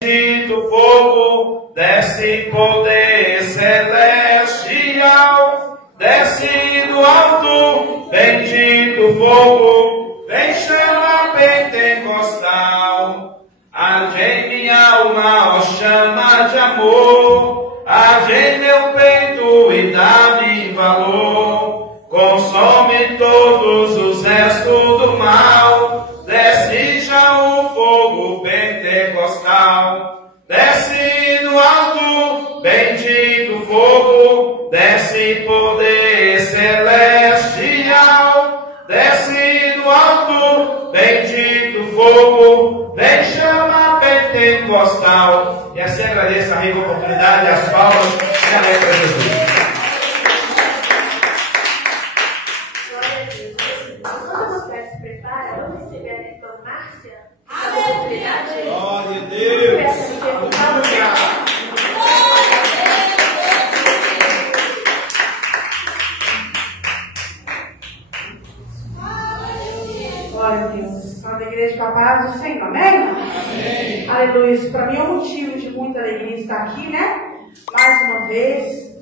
Bendito fogo, desce poder celestial, desce do alto, bendito fogo, vem chama pentecostal. Arde em minha alma, ó chama de amor, arde em meu peito e dá-me valor, consome todos os restos do mal, desce já o fogo pentecostal, desce do alto, bendito fogo, desce poder celestial, desce do alto, bendito fogo, vem chama pentecostal. E assim agradeço a rica oportunidade, as palmas e a letra de Jesus. Glória a Deus! Glória a Deus. Fala da igreja com a paz do Senhor, amém? Amém. Aleluia. Isso para mim é um motivo de muita alegria estar aqui, né? Mais uma vez,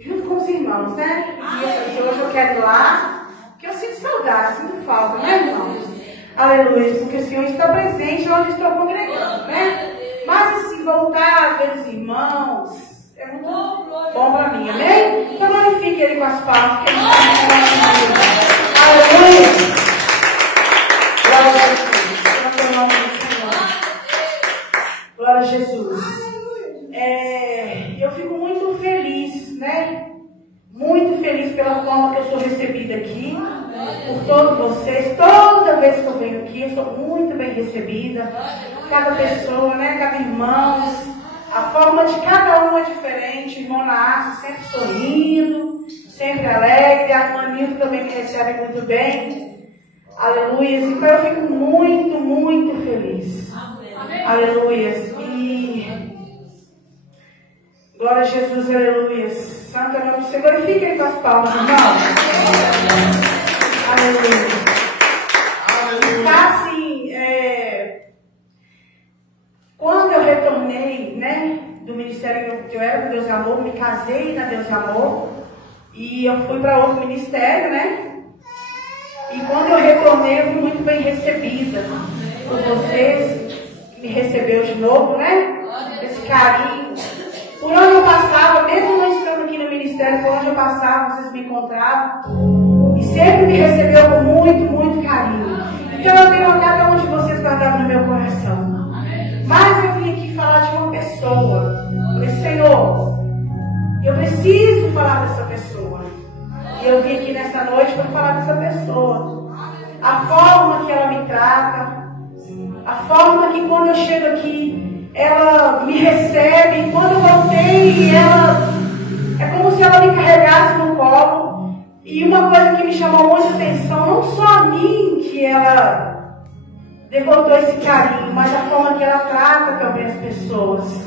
junto com os irmãos, né? E hoje eu quero ir lá, porque eu sinto saudade, sinto falta, né, irmãos? Aleluia, porque o Senhor está presente onde estou congregando, né? Mas assim, voltar a ver os irmãos é muito bom para mim, amém? Então glorifique Ele com as palmas, porque Ele está aleluia! Glória a Jesus! Glória a Jesus! Eu fico muito feliz, né? Muito feliz pela forma que eu sou recebida aqui, por todos vocês. Toda vez que eu venho aqui, eu sou muito bem recebida. Cada pessoa, né? Cada irmão, a forma de cada um é diferente. O irmão Naácio sempre sorrindo, sempre alegre. A irmã Nilton também me recebe muito bem. Aleluia. Então eu fico muito, muito feliz. Aleluia. E glória a Jesus, aleluia. Santo é o nome do Senhor. Glorifique Ele com as palmas, irmão. Aleluia. Está assim, quando eu retornei, né, do ministério que eu era, do Deus e Amor, me casei na Deus e Amor, e eu fui para outro ministério, né? E quando eu retornei, eu fui muito bem recebida por vocês, que me recebeu de novo, né? Esse carinho. Por onde eu passava, mesmo não estando aqui no ministério, por onde eu passava, vocês me encontravam. E sempre me recebeu com muito, muito carinho. Então eu tenho cada um de vocês guardado no meu coração. Mas eu vim aqui falar de uma pessoa. Eu falei, Senhor, eu preciso falar dessa pessoa. E eu vim aqui nessa noite para falar dessa pessoa. A forma que ela me trata, a forma que quando eu chego aqui, ela me recebe. Quando eu voltei, é como se ela me carregasse no colo. E uma coisa que me chamou muita atenção, não só a mim que ela devolveu esse carinho, mas a forma que ela trata também as pessoas.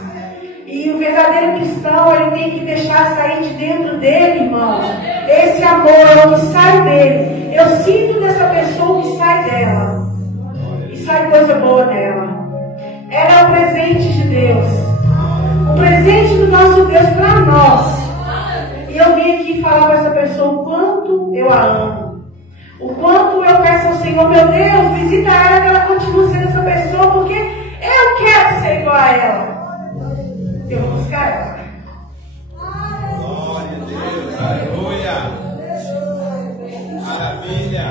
E o verdadeiro cristão, ele tem que deixar sair de dentro dele, irmãos, esse amor é o que sai dele. Eu sinto dessa pessoa que sai dela, e sai coisa boa dela. Ela é o presente de Deus, o presente do nosso Deus para nós. E eu vim aqui falar para essa pessoa o quanto eu a amo, o quanto eu peço ao Senhor, meu Deus, visita ela, que ela continue sendo essa pessoa, porque eu quero ser igual a ela. Eu vou buscar ela. Glória a Deus, aleluia. Maravilha.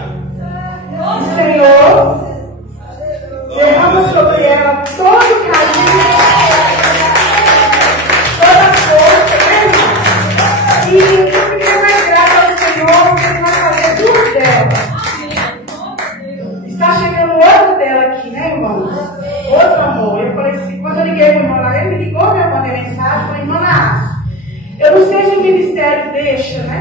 Senhor, derrama sobre ela todo o carinho, toda a força, né, irmão? E eu fiquei mais grata ao Senhor, porque Ele vai fazer tudo dela. Está chegando outro dela aqui, né, irmãos? Outro amor. Eu falei assim, quando eu liguei para o irmão lá, ele me ligou, me mandou mensagem, eu falei, irmão Naácio, eu não sei se o ministério deixa, né?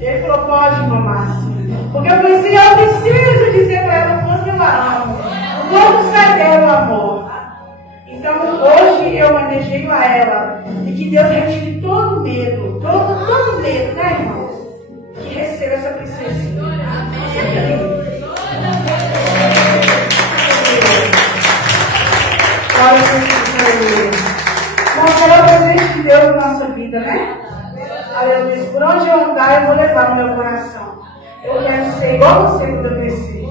Ele falou, pode, irmão Márcio. Porque eu falei assim, eu preciso dizer para ela o quanto eu a amo, o quanto sai dela o amor. Então, hoje eu manejeio a ela, e que Deus retire todo medo, todo medo, né, irmãos? Que receba essa princesinha. Amém. Glória a Jesus, aleluia. Nós é o presente de Deus na nossa vida, né? Aleluia. Por onde eu andar, eu vou levar no meu coração. Eu quero ser igual a você quando eu crescer.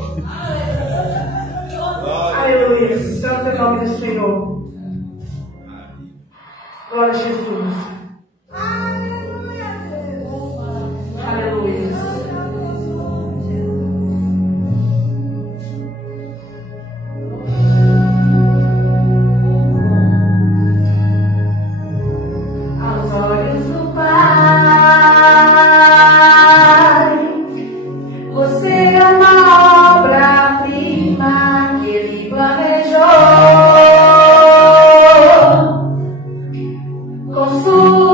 Aleluia. Santo é o nome do Senhor. Glória a Jesus. Aleluia. Aos olhos do Pai, você é uma obra-prima que Ele planejou. Com sua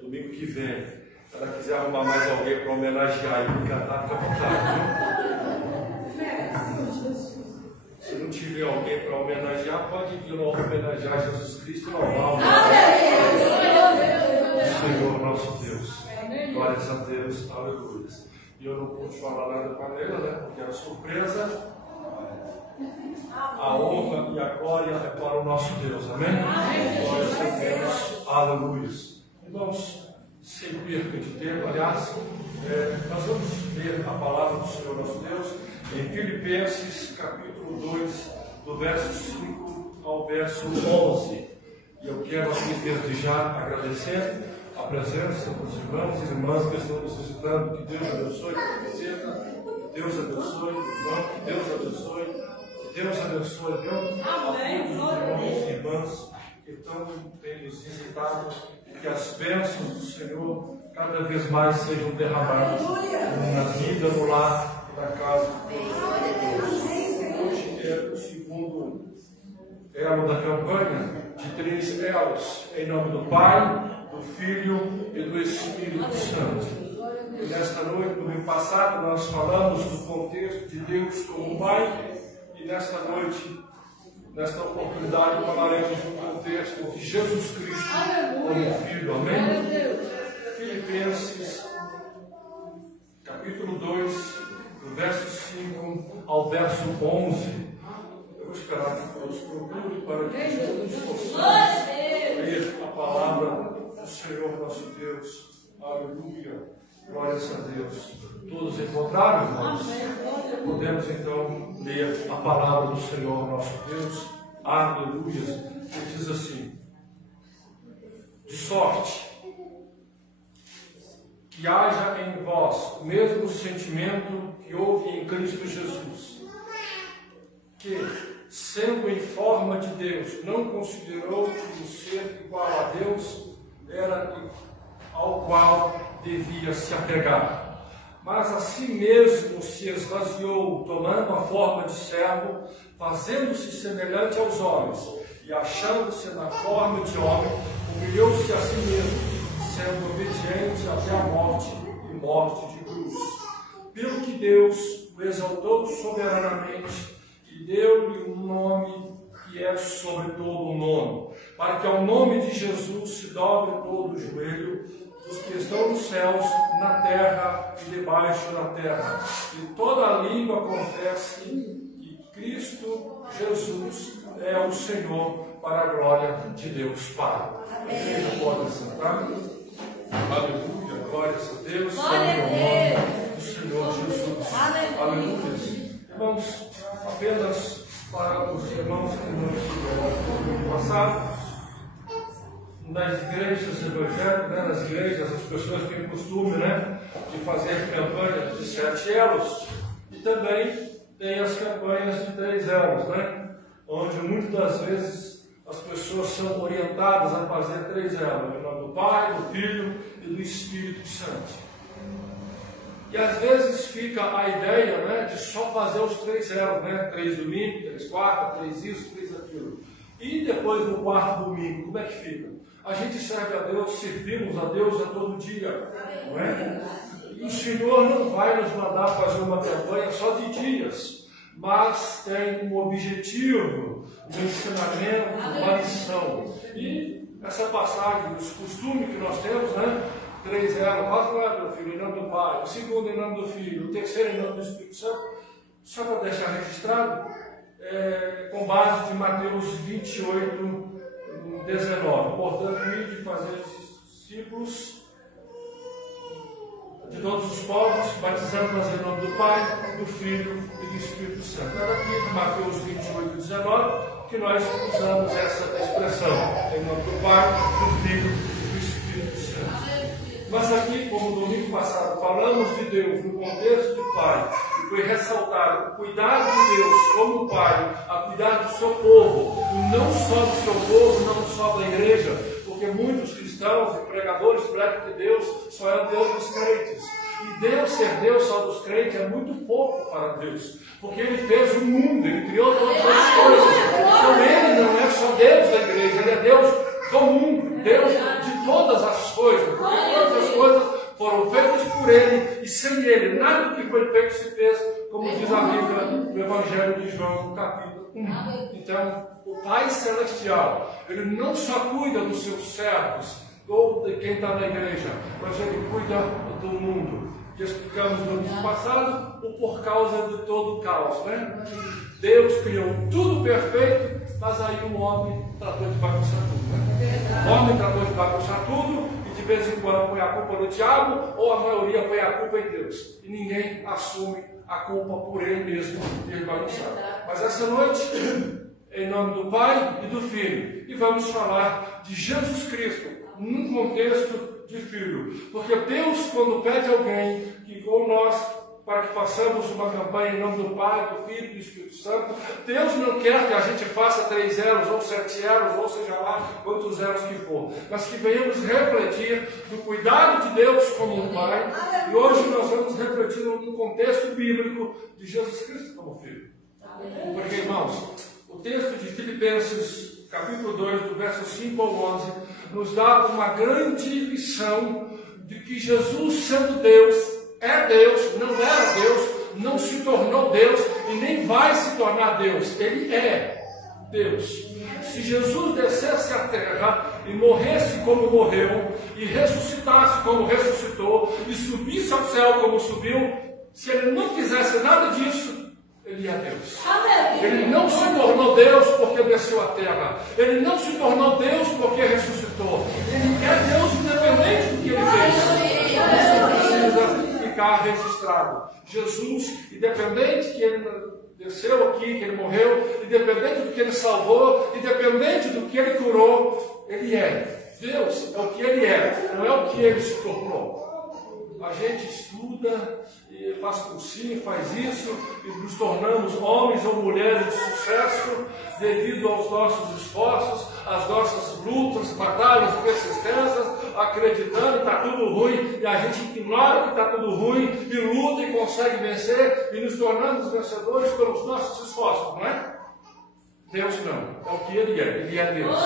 Domingo que vem, se ela quiser arrumar mais alguém para homenagear e cantar, fica à vontade. Se não tiver alguém para homenagear, pode vir homenagear Jesus Cristo e louvar o Senhor nosso Deus. Glórias a Deus, aleluia. E eu não pude falar nada para ela, né? Porque era surpresa. A honra e a glória é para o nosso Deus, amém? Glórias a Deus, aleluia. Irmãos, sem perca de tempo, aliás, nós vamos ler a palavra do Senhor nosso Deus em Filipenses, capítulo 2, do verso 5 ao verso 11. E eu quero aqui desde já agradecer a presença dos irmãos e irmãs que estão nos visitando. Que Deus abençoe a visita, que Deus abençoe o irmão, que Deus abençoe, que Deus abençoe, Deus, a todos os irmãos e irmãs que têm nos visitado. Que as bênçãos do Senhor cada vez mais sejam derramadas na vida, no lar, da casa. Hoje é o segundo elo da campanha de 3 elos, em nome do Pai, do Filho e do Espírito Santo. E nesta noite, no domingo passado, nós falamos do contexto de Deus como Pai, e nesta noite, nesta oportunidade, falaremos do contexto de Jesus Cristo como Filho. Amém? Filipenses, capítulo 2, do verso 5 ao verso 11. Eu vou esperar que todos procurem para que juntos possamos ler a palavra do Senhor nosso Deus. Aleluia. Glórias a Deus. Todos encontraram, irmãos? Podemos então ler a palavra do Senhor nosso Deus. Aleluia. Que diz assim: de sorte que haja em vós o mesmo sentimento que houve em Cristo Jesus, que, sendo em forma de Deus, não considerou que o ser igual a Deus era ao qual devia se apegar, mas a si mesmo se esvaziou, tomando a forma de servo, fazendo-se semelhante aos homens, e achando-se na forma de homem, humilhou-se a si mesmo, sendo obediente até a morte e morte de cruz. Pelo que Deus o exaltou soberanamente e deu-lhe um nome que é sobre todo o nome, para que ao nome de Jesus se dobre todo o joelho dos que estão nos céus, na terra e debaixo da terra, e toda a língua confesse que Cristo Jesus é o Senhor, para a glória de Deus Pai. Amém. Pode sentar. Aleluia, glórias a Deus. Glória ao nome do Senhor Jesus. Aleluia. Irmãos, apenas para os irmãos que não estiveram no passado, nas igrejas evangélicas, nas igrejas, as pessoas têm costume, de fazer campanhas de 7 elos, e também tem as campanhas de 3 elos, onde muitas das vezes as pessoas são orientadas a fazer 3 elos, em nome do Pai, do Filho e do Espírito Santo. E às vezes fica a ideia de só fazer os 3 elos, 3 domingos, 3 quarta, 3 isso, 3 aquilo. E depois no 4º domingo, como é que fica? A gente serve a Deus, servimos a Deus a todo dia, não é? E o Senhor não vai nos mandar fazer uma campanha só de dias, mas tem um objetivo, um ensinamento, uma lição. E essa passagem, os costumes que nós temos, 3 elos, faz lá, meu filho, em nome do Pai, o 2º em nome do Filho, o 3º em nome do Espírito Santo, só para deixar registrado, com base de Mateus 28, 19. Portanto, ide fazer discípulos de todos os povos, batizando-os em nome do Pai, do Filho e do Espírito Santo. É daqui de Mateus 28, 19 que nós usamos essa expressão, em nome do Pai, do Filho e do Espírito Santo. Mas aqui, como no domingo passado, falamos de Deus no contexto de Pai, e foi ressaltado o cuidado de Deus como Pai, a cuidar do seu povo, e não só do seu povo, não só da igreja, porque muitos cristãos e pregadores pregam que Deus só é o Deus dos crentes. E Deus ser Deus só dos crentes é muito pouco para Deus, porque Ele fez o mundo, Ele criou todas as coisas. Então Ele não é só Deus da igreja, Ele é Deus do mundo, Deus de todas as coisas, porque todas as coisas foram feitas por Ele, e sem Ele nada do que foi feito se fez, como diz a Bíblia no Evangelho de João, no capítulo 1. Então, o Pai Celestial, Ele não só cuida dos seus servos, ou de quem está na igreja, mas Ele cuida do mundo. E explicamos no ano passado, o por causa de todo o caos, Deus criou tudo perfeito, mas aí o homem tratou de bagunçar tudo, O homem tratou de bagunçar tudo, e de vez em quando põe a culpa no diabo, ou a maioria põe a culpa em Deus. E ninguém assume a culpa por ele mesmo de bagunçar. Mas essa noite, em nome do Pai e do Filho, e vamos falar de Jesus Cristo, num contexto de filho. Porque Deus, quando pede alguém que igual nós para que façamos uma campanha em nome do Pai, do Filho e do Espírito Santo. Deus não quer que a gente faça 3 zeros, ou 7 zeros, ou seja lá quantos zeros que for, mas que venhamos refletir do cuidado de Deus como um Pai. E hoje nós vamos refletir no contexto bíblico de Jesus Cristo como Filho. Porque, irmãos, o texto de Filipenses, capítulo 2, do verso 5 ao 11, nos dá uma grande lição de que Jesus, sendo Deus, é Deus, não era Deus, não se tornou Deus e nem vai se tornar Deus. Ele é Deus. Se Jesus descesse à terra e morresse como morreu, e ressuscitasse como ressuscitou, e subisse ao céu como subiu, se ele não fizesse nada disso, ele é Deus. Ele não se tornou Deus porque desceu à terra. Ele não se tornou Deus porque ressuscitou. Ele é Deus independente do que ele fez. Isso precisa ficar registrado. Jesus, independente que ele desceu aqui, que ele morreu, independente do que ele salvou, independente do que ele curou, ele é Deus. É o que ele é, não é o que ele se tornou. A gente estuda, e faz cursinho, faz isso, e nos tornamos homens ou mulheres de sucesso devido aos nossos esforços, às nossas lutas, batalhas, persistências, acreditando que está tudo ruim, e a gente ignora que está tudo ruim, e luta e consegue vencer, e nos tornamos vencedores pelos nossos esforços, não é? Deus não, é o que ele é Deus,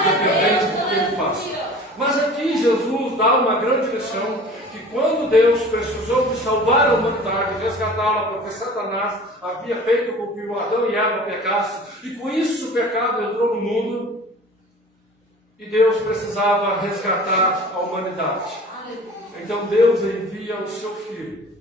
independente do que ele faz. Mas aqui Jesus dá uma grande lição, que quando Deus precisou de salvar a humanidade, resgatá-la, porque Satanás havia feito com que o Adão e Eva pecassem, e com isso o pecado entrou no mundo, e Deus precisava resgatar a humanidade. Então Deus envia o seu Filho.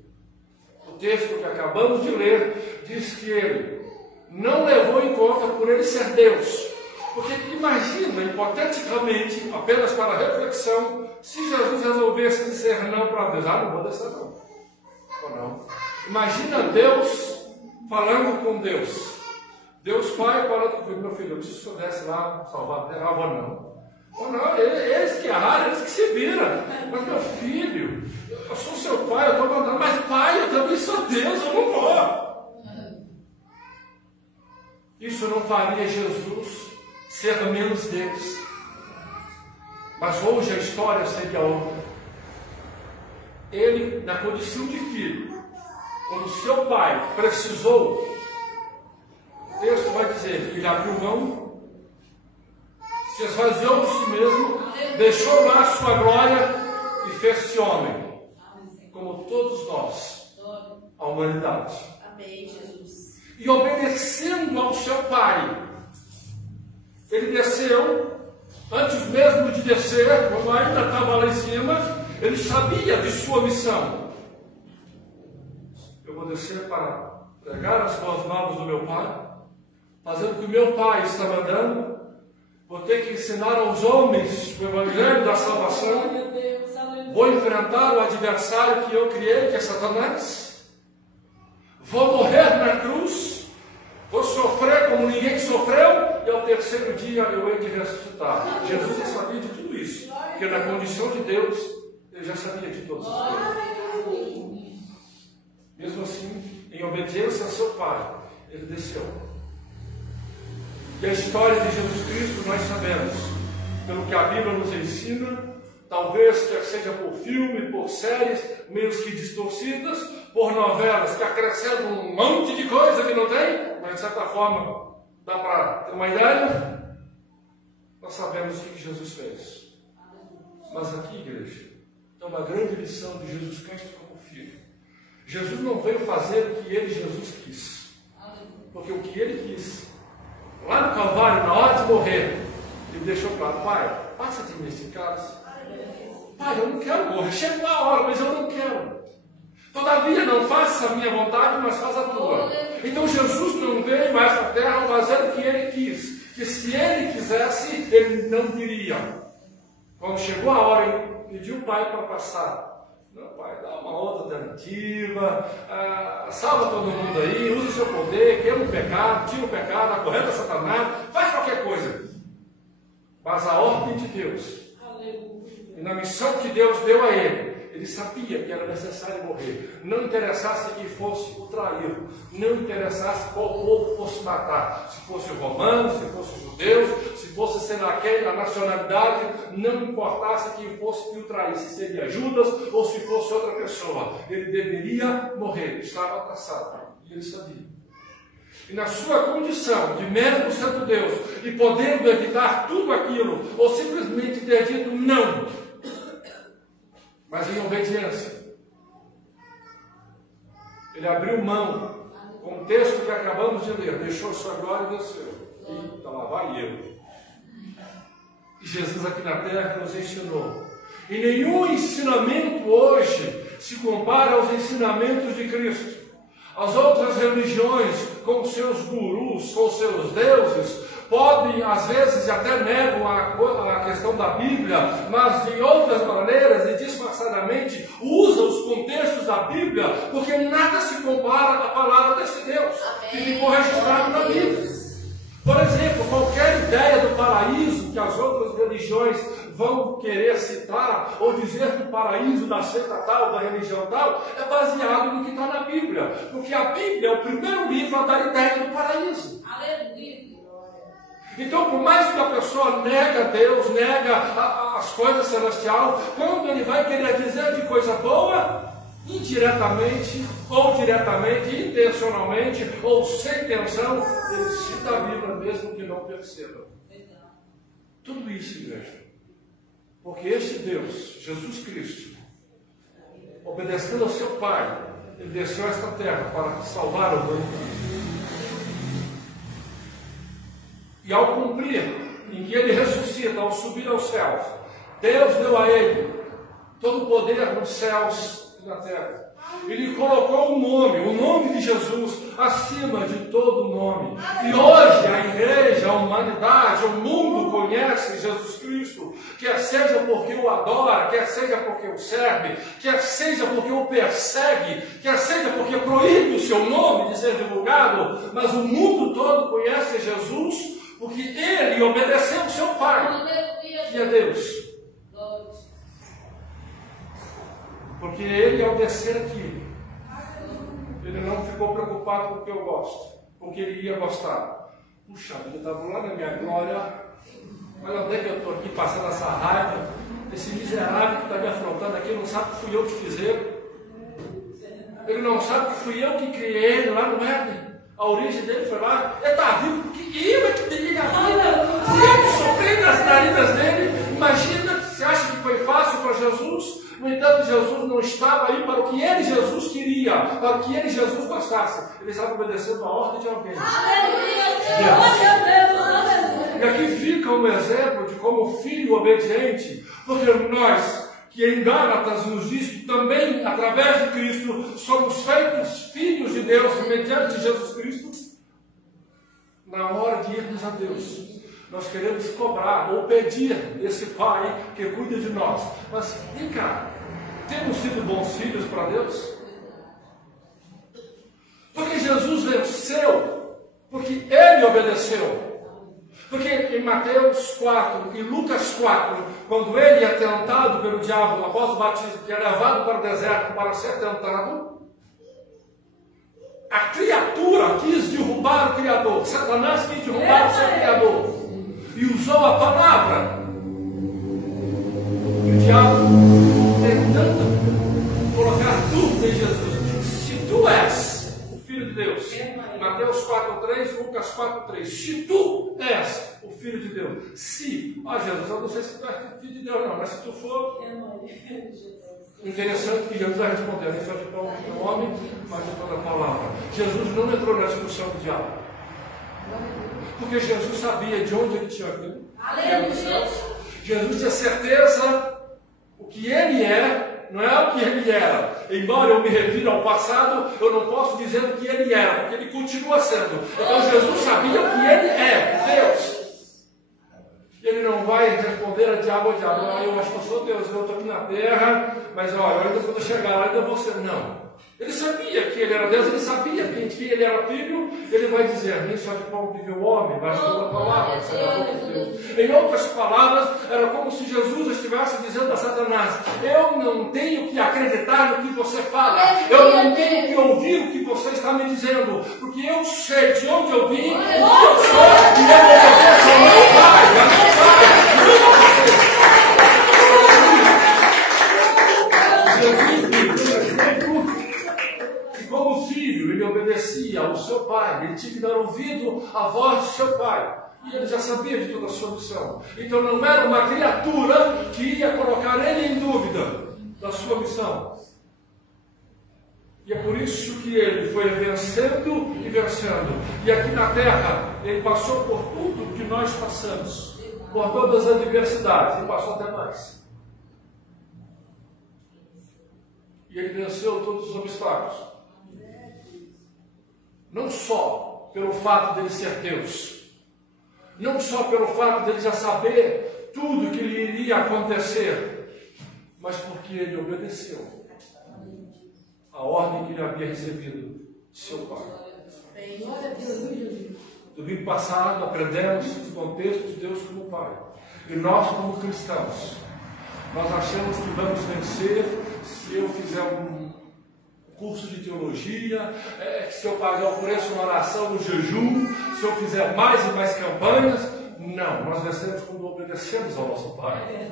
O texto que acabamos de ler diz que ele não levou em conta por ele ser Deus. Porque imagina, hipoteticamente, apenas para reflexão, se Jesus resolvesse dizer não para Deus. Não vou descer não. Ou não. Imagina Deus falando com Deus. Deus Pai falando com meu filho, eu preciso que o senhor desce lá, salvar a terra. Ou não. Ou não, eles que erraram, eles que se viram. Mas meu filho, eu sou seu pai, eu estou mandando, mas pai, eu também sou Deus, eu não vou. Isso não faria Jesus ser menos Deus. Mas hoje a história seria outra. Ele, na condição de filho, quando seu pai precisou, o texto vai dizer que ele abriu mão, se esvaziou de si mesmo, deixou lá a sua glória e fez-se homem, como todos nós, a humanidade. Amém, Jesus. E obedecendo ao seu pai, ele desceu, antes mesmo de descer, quando ainda estava lá em cima, ele sabia de sua missão. Eu vou descer para pregar as boas novas do meu pai, fazendo o que o meu pai está mandando. Vou ter que ensinar aos homens o evangelho da salvação. Vou enfrentar o adversário que eu criei, que é Satanás. Vou morrer na cruz. Vou sofrer como ninguém sofreu, e ao terceiro dia eu hei de ressuscitar. Jesus já sabia de tudo isso, porque na condição de Deus, ele já sabia de todas as coisas. Mesmo assim, em obediência ao seu Pai, ele desceu. E a história de Jesus Cristo nós sabemos, pelo que a Bíblia nos ensina, talvez quer seja por filme, por séries, meio que distorcidas, por novelas que acrescentam um monte de coisa que não tem, mas de certa forma dá para ter uma ideia. Nós sabemos o que Jesus fez. Mas aqui, igreja, tem uma grande lição de Jesus Cristo como Filho. Jesus não veio fazer o que ele, Jesus, quis. Porque o que ele quis, lá no Calvário, na hora de morrer, ele deixou claro: Pai, passa de mim esse cálice. Pai, eu não quero morrer, chega uma hora, mas eu não quero. Todavia, não faça a minha vontade, mas faça a tua. Então Jesus não veio mais à terra fazer o que ele quis. Que se ele quisesse, ele não viria. Quando chegou a hora, ele pediu o Pai para passar. Não, Pai, dá uma outra alternativa, salva todo mundo aí, usa o seu poder, queima o pecado, tira o pecado, acorrenta Satanás, faz qualquer coisa. Mas a ordem de Deus, e na missão que Deus deu a ele Ele sabia que era necessário morrer. Não interessasse quem fosse o traído, não interessasse qual povo fosse matar, se fosse romano, se fosse judeus, se fosse sei lá quem, a nacionalidade, não importasse quem fosse que o traísse, se seria Judas ou se fosse outra pessoa. Ele deveria morrer, estava traçado, e ele sabia. E na sua condição de mesmo sendo Deus e podendo evitar tudo aquilo, ou simplesmente ter dito não, mas em obediência, ele abriu mão com o texto que acabamos de ler, deixou sua glória e desceu. Eita, lá vai eu. E Jesus aqui na terra nos ensinou. E nenhum ensinamento hoje se compara aos ensinamentos de Cristo. As outras religiões, com seus gurus, com seus deuses, podem, às vezes, até negam a questão da Bíblia, mas de outras maneiras e disfarçadamente usam os contextos da Bíblia, porque nada se compara à palavra desse Deus, que ficou registrado na Bíblia. Por exemplo, qualquer ideia do paraíso que as outras religiões vão querer citar, ou dizer que o paraíso da seita tal, da religião tal, é baseado no que está na Bíblia. Porque a Bíblia é o primeiro livro a dar ideia do paraíso. Aleluia. Então, por mais que a pessoa nega Deus, nega as coisas celestiais, quando ele vai querer dizer de coisa boa, indiretamente, ou diretamente, intencionalmente, ou sem intenção, ele cita a Bíblia mesmo que não perceba. Tudo isso, igreja. Porque este Deus, Jesus Cristo, obedecendo ao seu Pai, ele desceu a esta terra para salvar o mundo. E ao cumprir, em que ele ressuscita, ao subir aos céus, Deus deu a ele todo o poder nos céus e na terra. Ele colocou o nome de Jesus, acima de todo nome. E hoje a igreja, a humanidade, o mundo conhece Jesus Cristo, quer seja porque o adora, quer seja porque o serve, quer seja porque o persegue, quer seja porque proíbe o seu nome de ser divulgado, mas o mundo todo conhece Jesus porque ele obedeceu ao seu Pai, que é Deus. Porque ele, ao descer aqui, ele não ficou preocupado com o que eu gosto, com o que ele ia gostar. Puxa vida, estava lá na minha glória, olha onde é que eu estou aqui passando essa raiva, esse miserável que está me afrontando aqui, não sabe que fui eu que fiz ele. Ele não sabe que fui eu que criei ele lá no Éden. A origem dele foi lá, ele está vivo porque eu é que dei a vida, fui eu que sofri nas narinas dele. Imagina, você acha que foi fácil para Jesus? No entanto, Jesus não estava aí para o que ele, Jesus, queria, para o que ele, Jesus, gostasse. Ele estava obedecendo a ordem de alguém. E aqui fica um exemplo de como filho obediente, porque nós, que em Gálatas nos diz que também, através de Cristo, somos feitos filhos de Deus, mediante Jesus Cristo, na hora de irmos a Deus, nós queremos cobrar ou pedir desse Pai que cuida de nós. Mas, vem cá, temos sido bons filhos para Deus? Porque Jesus venceu, porque Ele obedeceu. Porque em Mateus 4 e Lucas 4, quando ele é tentado pelo diabo após o batismo, que é levado para o deserto para ser tentado, a criatura quis derrubar o Criador. Satanás quis derrubar o seu Criador. E usou a palavra. E o diabo tentando colocar dúvida em Jesus. Se tu és o Filho de Deus, Mateus 4:3, Lucas 4:3. Se tu és o Filho de Deus, se, Jesus, eu não sei se tu és Filho de Deus não, mas se tu for, interessante que Jesus vai responder, nem só de pão do homem, mas de toda a palavra. Jesus não entrou na discussão do diabo. Porque Jesus sabia de onde ele tinha vindo. Jesus tinha certeza o que ele é, não é o que ele era. Embora eu me refira ao passado, eu não posso dizer o que ele era, porque ele continua sendo. Então Jesus sabia o que ele é, Deus. E ele não vai responder a diabo, eu acho que eu sou Deus, eu estou aqui na terra, mas olha, ainda quando eu chegar lá, ainda vou ser. Não. Ele sabia que ele era Deus, ele sabia que ele era filho. Ele vai dizer, nem só de pão vive o homem, mas pela palavra que sai da boca de Deus. Em outras palavras, era como se Jesus estivesse dizendo a Satanás, eu não tenho que acreditar no que você fala, eu não tenho que ouvir o que você está me dizendo, porque eu sei de onde eu vim, o que eu sou, e eu obedeço ao meu Pai, a meu Pai, não a você. Como filho, ele obedecia ao seu pai, ele tinha que dar ouvido à voz do seu pai, e ele já sabia de toda a sua missão. Então não era uma criatura que ia colocar ele em dúvida da sua missão. E é por isso que ele foi vencendo e vencendo. E aqui na terra, ele passou por tudo que nós passamos, por todas as adversidades, e passou até mais. E ele venceu todos os obstáculos. Não só pelo fato dele ser Deus, não só pelo fato dele já saber tudo que lhe iria acontecer, mas porque ele obedeceu a ordem que ele havia recebido de seu pai. Domingo passado aprendemos o contexto de Deus como Pai. E nós, como cristãos, nós achamos que vamos vencer se eu fizer um curso de teologia, se eu pagar o preço na oração, no jejum, se eu fizer mais e mais campanhas. Não, nós vencemos quando obedecemos ao nosso Pai.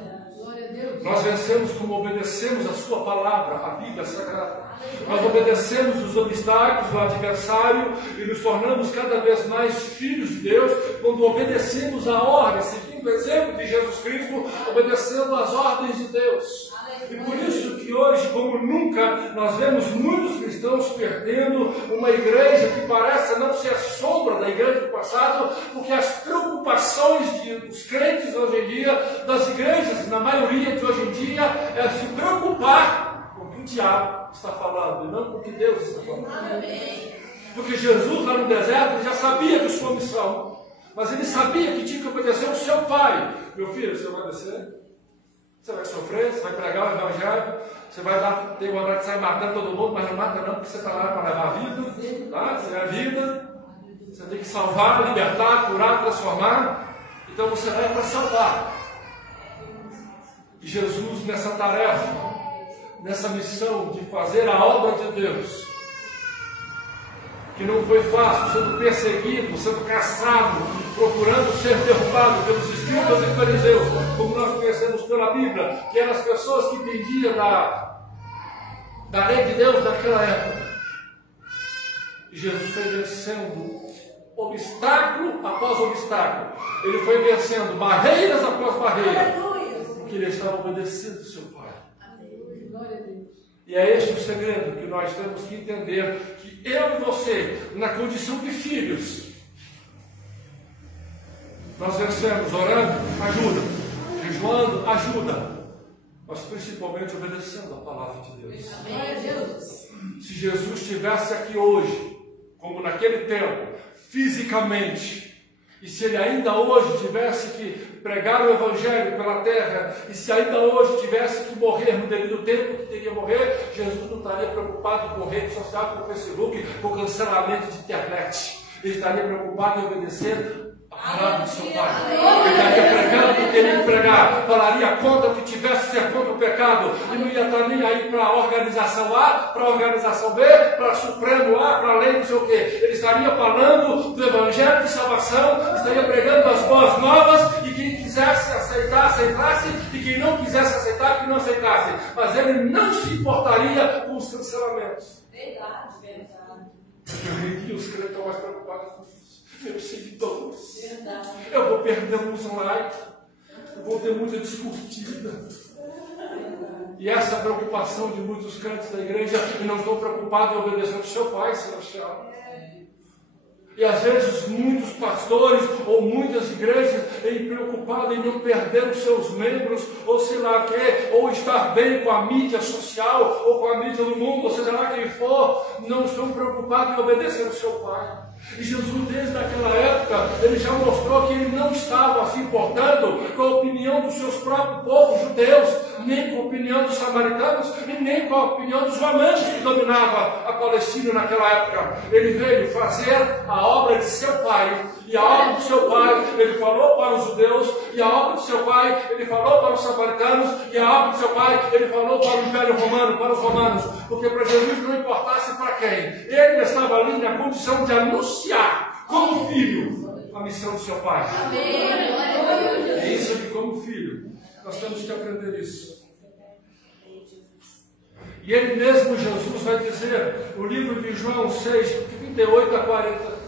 Nós vencemos como obedecemos a sua palavra, a Bíblia Sagrada. Nós obedecemos os obstáculos do adversário e nos tornamos cada vez mais filhos de Deus quando obedecemos a ordem, seguindo o exemplo de Jesus Cristo, obedecendo as ordens de Deus. E por isso que hoje, como nunca, nós vemos muitos cristãos perdendo uma igreja que parece não ser a sombra da igreja do passado, porque as preocupações dos crentes hoje em dia, das igrejas, na maioria de hoje em dia, é se preocupar com o que o diabo está falando, e não com o que Deus está falando. Porque Jesus lá no deserto já sabia de sua missão, mas ele sabia que tinha que obedecer ao seu pai. Meu filho, você vai descer? Você vai sofrer, você vai pregar o evangelho, você vai ter vontade de sair matando todo mundo, mas não mata não, porque você está lá para levar a vida, tá? Você é a vida, você tem que salvar, libertar, curar, transformar, então você vai para salvar. E Jesus nessa tarefa, nessa missão de fazer a obra de Deus, que não foi fácil, sendo perseguido, sendo caçado, procurando ser derrubado pelos escribas e fariseus, como nós conhecemos pela Bíblia, que eram as pessoas que entendiam da lei de Deus naquela época. E Jesus foi vencendo obstáculo após obstáculo. Ele foi vencendo barreiras após barreiras, porque ele estava obedecendo o seu Pai. E é este o segredo que nós temos que entender, que eu e você, na condição de filhos, nós vencemos orando, ajuda, jejuando, ajuda, mas principalmente obedecendo a palavra de Deus. Se Jesus estivesse aqui hoje, como naquele tempo, fisicamente, e se ele ainda hoje tivesse que pregar o Evangelho pela terra, e se ainda hoje tivesse que morrer no devido tempo que teria que morrer, Jesus não estaria preocupado com rede social, com Facebook, com cancelamento de internet. Ele estaria preocupado em obedecer a palavra do seu Pai. Ele estaria pregando o que teria que pregar, falaria contra o que tivesse ser contra o pecado, e não ia estar nem aí para a organização A, para a organização B, para a Supremo A, para a lei não sei o quê. Ele estaria falando do Evangelho de salvação, estaria pregando as boas novas, e quem quisesse aceitar, aceitasse, e quem não quisesse aceitar, que não aceitasse. Mas ele não se importaria com os cancelamentos. Verdade. Hoje em dia os crentes estão mais preocupados com meus seguidores. Verdade. Eu vou perder muitos likes, eu vou ter muita discutida. E essa preocupação de muitos crentes da igreja, e não estão preocupados em obedecer ao seu Pai celestial. E às vezes muitos pastores ou muitas igrejas preocupados em não perder os seus membros, ou sei lá o quê, ou estar bem com a mídia social, ou com a mídia do mundo, ou seja lá quem for, não estão preocupados em obedecer ao seu Pai. E Jesus, desde aquela época, ele já mostrou que ele não estava se importando com a opinião dos seus próprios povos judeus, nem com a opinião dos samaritanos, e nem com a opinião dos romanos que dominavam a Palestina naquela época. Ele veio fazer a obra de seu Pai, e a obra do seu Pai ele falou para os judeus, e a obra do seu Pai ele falou para os samaritanos, e a obra do seu Pai ele falou para o Império Romano, para os romanos, porque para Jesus não importasse para quem, ele estava ali na condição de anunciar como filho a missão do seu Pai. É isso que, como filho, nós temos que aprender isso. E ele mesmo, Jesus, vai dizer no livro de João 6, 38 a 40,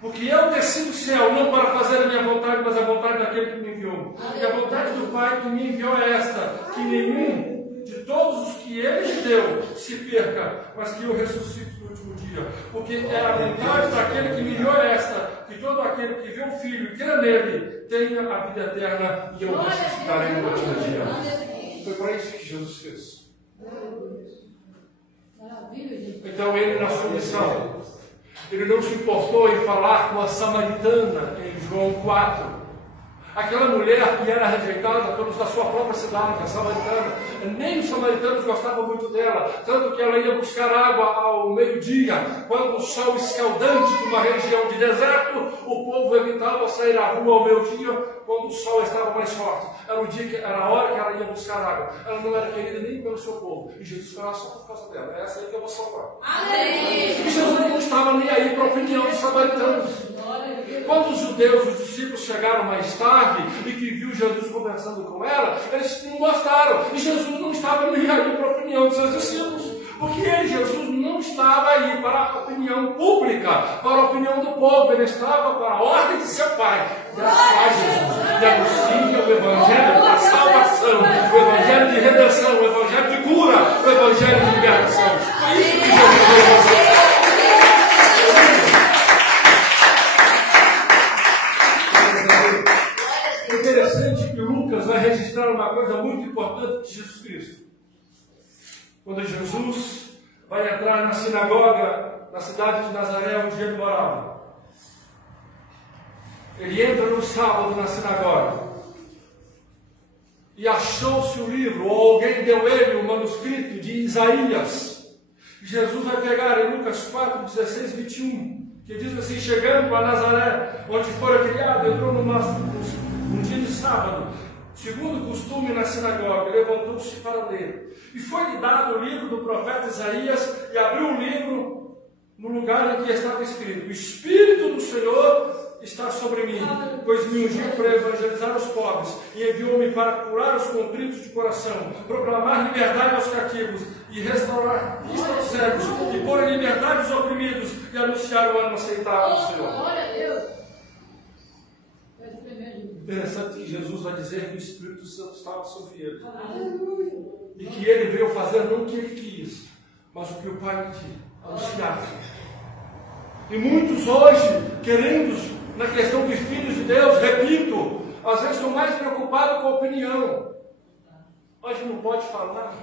porque eu desci do céu não para fazer a minha vontade, mas a vontade daquele que me enviou. E a vontade do Pai que me enviou é esta, que nenhum de todos os que ele me deu se perca, mas que eu ressuscite no último dia. Porque é a vontade daquele que me enviou é esta, que todo aquele que vê o Filho e crê nele tenha a vida eterna, e eu ressuscitarei no último dia. Foi para isso que Jesus fez. Então ele, na sua missão, ele não se importou em falar com a samaritana em João 4. Aquela mulher que era rejeitada pelos da sua própria cidade, a samaritana, nem os samaritanos gostavam muito dela, tanto que ela ia buscar água ao meio-dia, quando o sol escaldante de uma região de deserto, o povo evitava sair à rua ao meio-dia, quando o sol estava mais forte. Era o dia que era a hora que ela ia buscar água. Ela não era querida nem pelo seu povo. E Jesus falava só por causa dela. É essa aí que eu vou salvar. Amém. E Jesus não estava nem aí para a opinião dos samaritanos. Quando os judeus, os discípulos chegaram mais tarde e que viu Jesus conversando com ela, eles não gostaram. E Jesus não estava nem aí para a opinião dos seus discípulos. Porque ele, Jesus, não estava aí para a opinião pública, para a opinião do povo. Ele estava para a ordem de seu Pai. Das quais Jesus anuncia o Evangelho da salvação, o Evangelho de redenção, o Evangelho de cura, o Evangelho de libertação. Foi isso que Jesus veio fazer. É interessante que Lucas vai registrar uma coisa muito importante de Jesus Cristo. Quando Jesus vai entrar na sinagoga, na cidade de Nazaré, onde ele morava. Ele entra no sábado na sinagoga. E achou-se o livro, ou alguém deu ele o manuscrito de Isaías. E Jesus vai pegar em Lucas 4, 16, 21, que diz assim: chegando a Nazaré, onde fora criado, entrou num dia de sábado, segundo o costume na sinagoga, levantou-se para ler. E foi-lhe dado o livro do profeta Isaías, e abriu o livro no lugar em que estava escrito: o Espírito do Senhor está sobre mim, pois me ungiu para evangelizar os pobres, e enviou-me para curar os contritos de coração, proclamar liberdade aos cativos, e restaurar vista aos cegos, e pôr em liberdade os oprimidos, e anunciar o ano aceitável do Senhor. Glória a Deus! Interessante que Jesus vai dizer que o Espírito Santo estava sobre ele. E que ele veio fazer não o que ele quis, mas o que o Pai quis, anunciar. E muitos hoje, querendo na questão dos filhos de Deus, repito, às vezes estão mais preocupados com a opinião. Mas não pode falar.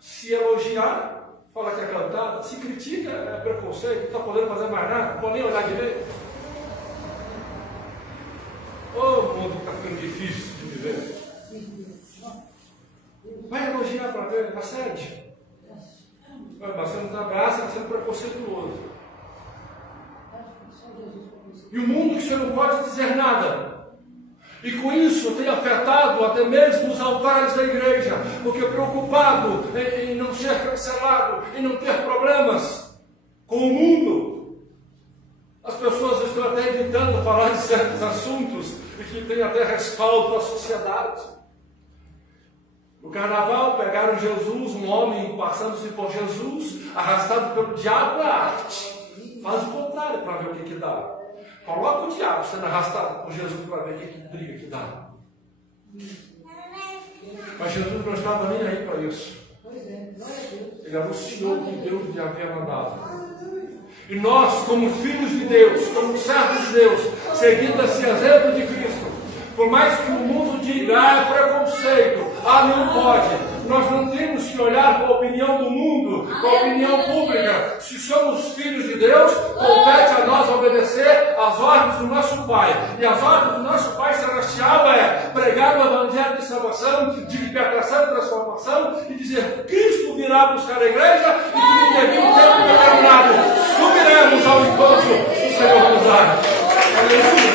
Se elogiar, fala que é cantado. Se critica, é preconceito, não está podendo fazer mais nada, não pode nem olhar direito. O mundo que está ficando difícil de viver. Vai elogiar para ver, assédio. Mas você não está braço, está sendo preconceituoso. E o mundo que você não pode dizer nada. E com isso tem afetado até mesmo os altares da igreja, porque preocupado em não ser cancelado, em não ter problemas com o mundo, as pessoas estão até evitando falar de certos assuntos e que tem até respaldo da sociedade. No carnaval pegaram Jesus, um homem passando-se por Jesus, arrastado pelo diabo, é arte. Faz o contrário para ver o que dá. Coloca o diabo sendo arrastado por Jesus para ver que briga que dá. Mas Jesus não estava nem aí para isso. Ele anunciou que Deus lhe havia mandado. E nós, como filhos de Deus, como servo de Deus, seguindo esse exemplo de Cristo, por mais que o mundo diga, é preconceito, não pode. Nós não temos que olhar para a opinião do mundo, para a opinião pública. Se somos filhos de Deus, compete a nós obedecer às ordens do nosso Pai. E as ordens do nosso Pai Celestial é pregar o Evangelho de salvação, de libertação e transformação, e dizer, Cristo virá buscar a igreja, e que no devido tempo determinado subiremos ao encontro do Senhor dos Ares. Aleluia!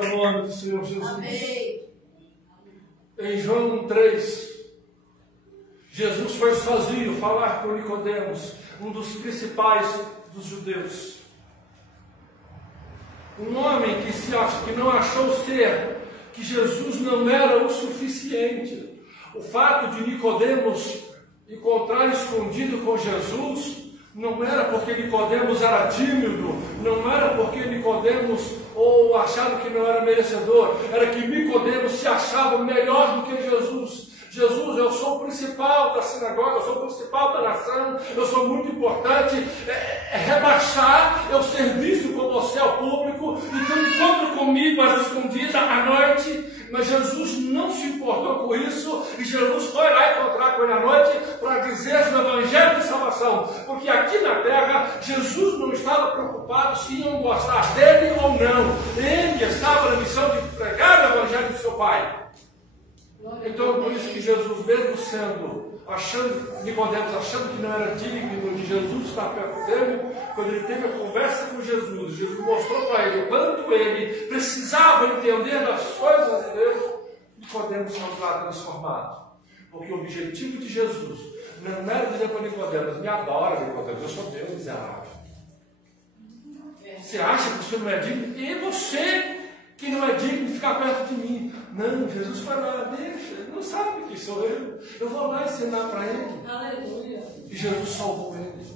Em nome do Senhor Jesus. Amém. Em João 3, Jesus foi sozinho falar com Nicodemos, um dos principais dos judeus. Um homem que não achou ser que Jesus não era o suficiente. O fato de Nicodemos encontrar escondido com Jesus não era porque Nicodemos era tímido, não era porque Nicodemos ou achava que não era merecedor, era que Nicodemos se achava melhor do que Jesus. Jesus, eu sou o principal da sinagoga, eu sou o principal da nação, eu sou muito importante. Rebaixar eu ser visto por você ao público, então encontre comigo às escondidas à noite. Mas Jesus não se importou com isso, e Jesus foi lá encontrar com ele à noite para dizer o Evangelho de salvação. Porque aqui na terra, Jesus não estava preocupado se iam gostar dele ou não. Ele estava na missão de pregar o Evangelho do seu Pai. Então, por isso que Jesus, mesmo Nicodemos achando que não era digno de Jesus estar perto dele, quando ele teve a conversa com Jesus, Jesus mostrou para ele o quanto ele precisava entender das coisas de Deus. Nicodemos saiu lá transformado. Porque o objetivo de Jesus não era dizer para Nicodemos, me adora, Nicodemos, eu sou Deus miserável. Você acha que você não é digno? E você que não é digno de ficar perto de mim. Não, Jesus fala, deixa, ele não sabe que sou eu. Eu vou lá ensinar para ele. Aleluia. E Jesus salvou ele.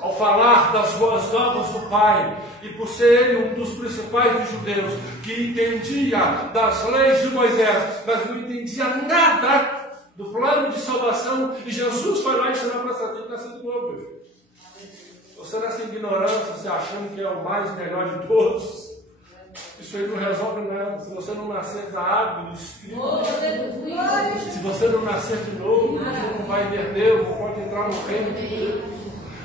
Ao falar das boas novas do Pai, e por ser ele um dos principais dos judeus, que entendia das leis de Moisés, mas não entendia nada do plano de salvação, e Jesus foi lá ensinar para essa gente, nascer de novo. Você nessa ignorância, se achando que é o mais melhor de todos, isso aí não resolve nada. Se você não nascer da água do Espírito, se você não nascer de novo, você não vai ver Deus, não pode entrar no reino de Deus.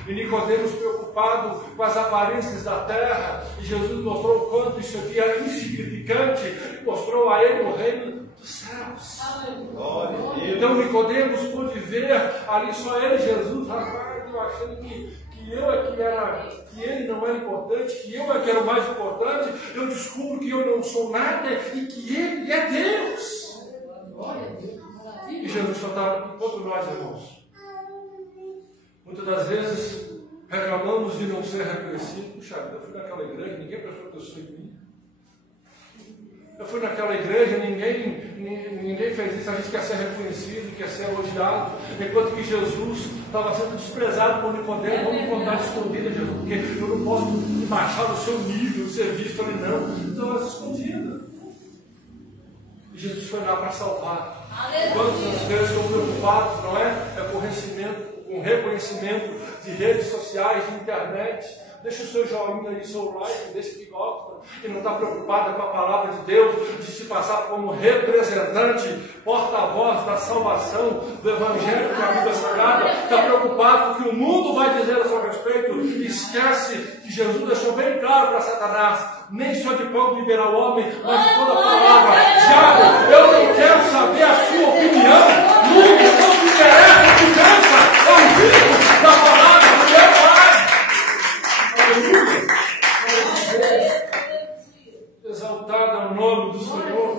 E Nicodemos preocupado com as aparências da terra, e Jesus mostrou o quanto isso aqui era insignificante, e mostrou a ele o reino dos céus. Então Nicodemos pôde ver ali só ele e Jesus, rapaz, eu achando que ele não era importante, que eu é que era o mais importante, eu descubro que eu não sou nada e que ele é Deus. E Jesus só estava enquanto nós, irmãos. Muitas das vezes reclamamos de não ser reconhecido. Puxa, eu fui naquela igreja, ninguém prestou atenção em mim. Eu fui naquela igreja, ninguém fez isso. A gente quer ser reconhecido, quer ser elogiado. Enquanto que Jesus estava sendo desprezado por Nicodemos. Vamos contar escondida, Jesus, porque eu não posso baixar no seu nível, ser visto ali, não. Então ela escondida. E Jesus foi lá para salvar. Quantas vezes estão preocupados, não é? Com reconhecimento de redes sociais, de internet. Deixa o seu joinha aí, seu like, deixa que gosta. E não está preocupada com a palavra de Deus, de se passar como representante, porta-voz da salvação, do Evangelho da vida sagrada. Está preocupado com o que o mundo vai dizer a seu respeito. E esquece que Jesus deixou bem claro para Satanás: nem só de pão viverá o homem, mas de toda a palavra. Tiago, eu não quero saber a sua opinião. Nunca não me interessa o que pensa ao vivo da palavra do meu Pai. Exaltado é o nome do Senhor.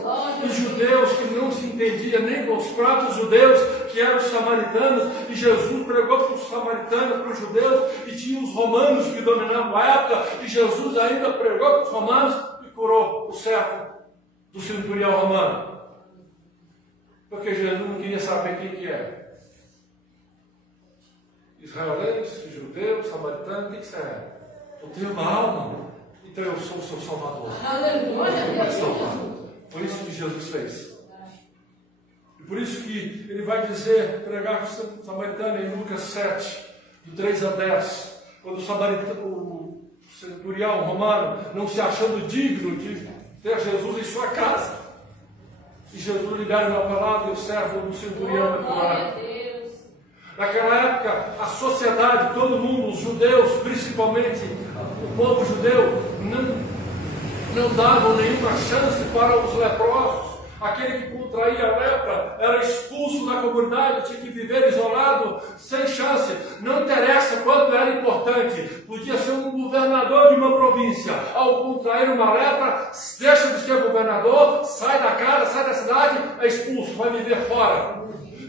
Os judeus que não se entendiam nem com os próprios judeus, que eram os samaritanos, e Jesus pregou para os samaritanos, para os judeus, e tinha os romanos que dominavam a época, e Jesus ainda pregou para os romanos e curou o servo do centurião romano. Porque Jesus não queria saber quem que é. Israelenses, judeus, samaritanos, o que você é? Eu tenho uma alma, então eu sou o seu salvador. Foi isso que Jesus fez. E por isso que ele vai dizer, pregar para o samaritano em Lucas 7, do 3 a 10, quando o centurião romano, não se achando digno de ter Jesus em sua casa, e Jesus libera uma palavra e o servo do centurião é curado. Naquela época, a sociedade, todo mundo, os judeus, principalmente o povo judeu, não davam nenhuma chance para os leprosos. Aquele que contraía a lepra era expulso da comunidade, tinha que viver isolado, sem chance. Não interessa quanto era importante. Podia ser um governador de uma província. Ao contrair uma lepra, deixa de ser governador, sai da casa, sai da cidade, é expulso, vai viver fora.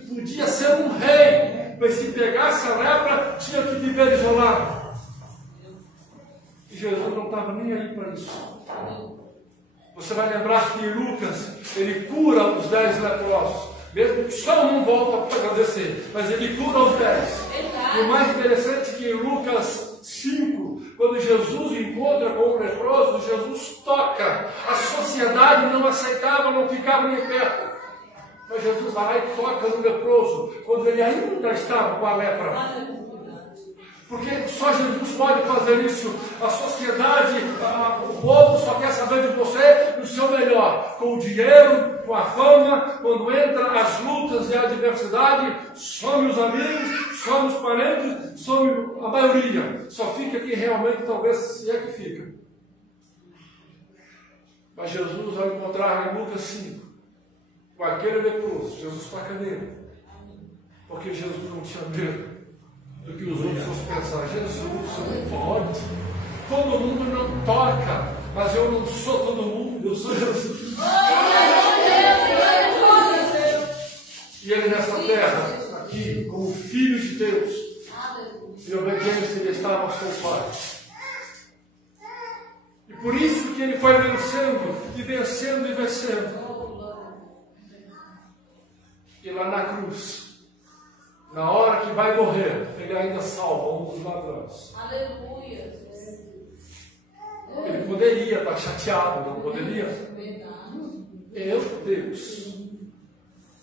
Podia ser um rei, mas se pegasse a lepra, tinha que viver isolado. E Jesus não estava nem aí para isso. Você vai lembrar que em Lucas, ele cura os 10 leprosos, mesmo que só um volta para agradecer, mas ele cura os 10. E o mais interessante é que em Lucas 5, quando Jesus encontra com o leproso, Jesus toca. A sociedade não aceitava, não ficava nem perto. Mas Jesus vai lá e toca no leproso, quando ele ainda estava com a lepra. Porque só Jesus pode fazer isso. A sociedade, o povo só quer saber de você no seu melhor. Com o dinheiro, com a fama, quando entra as lutas e a adversidade, some os amigos, some os parentes, some a maioria. Só fica quem realmente talvez se é que fica. Mas Jesus, ao encontrar em Lucas 5, com aquele leproso, Jesus toca nele. Porque Jesus não tinha medo do que os outros fossem pensar. Jesus não pode. Todo mundo não toca, mas eu não sou todo mundo, eu sou Jesus. E ele nessa terra, aqui, como filho de Deus, em obediência ele estava ao seu Pai. E por isso que ele foi vencendo, e vencendo, e vencendo. E lá na cruz, na hora que vai morrer, ele ainda salva um dos ladrões. Aleluia. Ele poderia estar chateado, não poderia? Eu, Deus,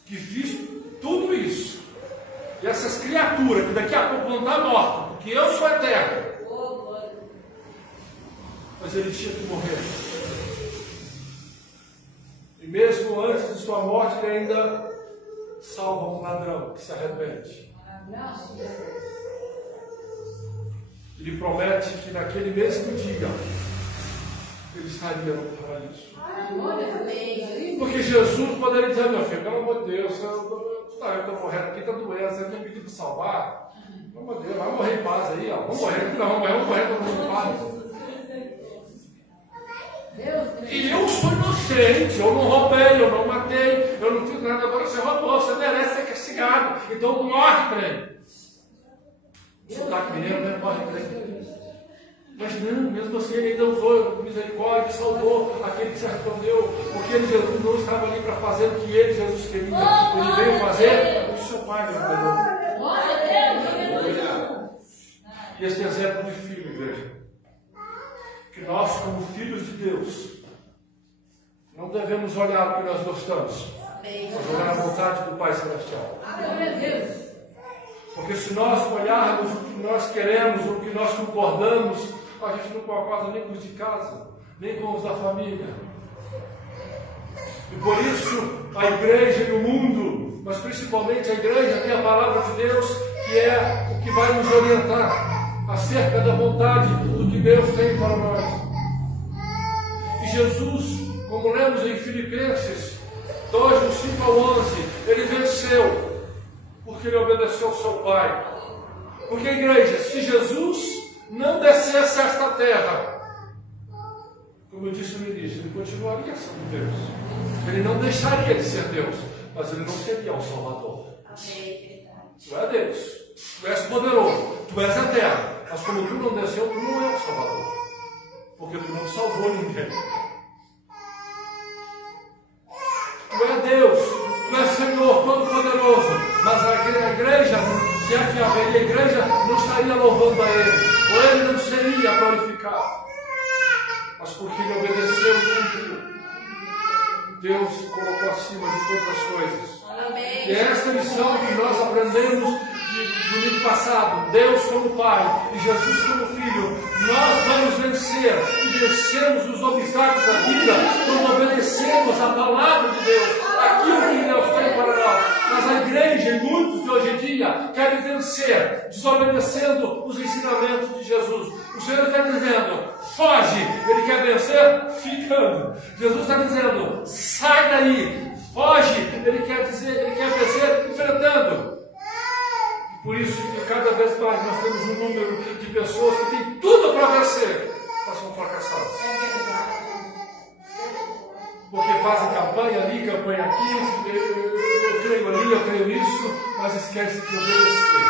que fiz tudo isso, e essas criaturas que daqui a pouco vão estar mortas, porque eu sou eterno. Mas ele tinha que morrer. E mesmo antes de sua morte, ele ainda salva um ladrão que se arrepende. Ele promete que naquele mesmo dia ele estaria no paraíso. Porque Jesus poderia dizer: meu filho, pelo amor de Deus, eu estou morrendo aqui, está doendo, você tem pedido para salvar? Pelo amor de Deus, vai morrer em paz aí, ó. Vamos morrer, vamos morrer todo mundo em paz. E eu sou inocente, eu não roubei, eu não matei, eu não fiz nada. Agora você roubou, você merece ser castigado, então morre, trem. Sotaque mineiro, né? Morre, trem. Mas não, mesmo assim ele ainda usou misericórdia, salvou aquele que se arrependeu, porque ele, Jesus, não estava ali para fazer o que ele, Jesus, queria. Ele veio fazer o que o seu Pai lhe ordenou. E este exemplo de filho, igreja, que nós, como filhos de Deus, não devemos olhar o que nós gostamos, mas olhar a vontade do Pai Celestial. Porque se nós olharmos o que nós queremos, o que nós concordamos, a gente não concorda nem com os de casa, nem com os da família. E por isso a igreja e o mundo, mas principalmente a igreja, tem a palavra de Deus, que é o que vai nos orientar acerca da vontade do que Deus tem para nós. E Jesus, como lemos em Filipenses 2, do 5 ao 11, ele venceu, porque ele obedeceu ao seu Pai. Porque, igreja, se Jesus não descesse a esta terra, como eu disse no início, ele continuaria sendo Deus. Ele não deixaria de ser Deus, mas ele não seria o Salvador. Tu é Deus, tu és poderoso, tu és eterno. Mas como tu não desceu, tu não é o Salvador. Porque tu não salvou ninguém. Tu é Deus, tu és Senhor Todo-Poderoso. Mas a igreja, se é que haveria igreja, não estaria louvando a Ele. Ou Ele não seria glorificado. Mas porque Ele obedeceu e cumpriu, Deus se colocou acima de todas as coisas. E é esta lição que nós aprendemos que domingo passado, Deus como Pai e Jesus como Filho, nós vamos vencer e vencemos os obstáculos da vida quando obedecemos a palavra de Deus, aquilo que Deus tem para nós. Mas a igreja e muitos de hoje em dia querem vencer, desobedecendo os ensinamentos de Jesus. O Senhor está dizendo, foge. Ele quer vencer ficando. Jesus está dizendo, sai daí, foge. Ele quer vencer enfrentando. Por isso que cada vez mais nós temos um número de pessoas que têm tudo para vencer, mas são fracassadas. Porque fazem campanha ali, campanha aqui, eu creio ali, eu creio nisso, mas esquecem de obedecer.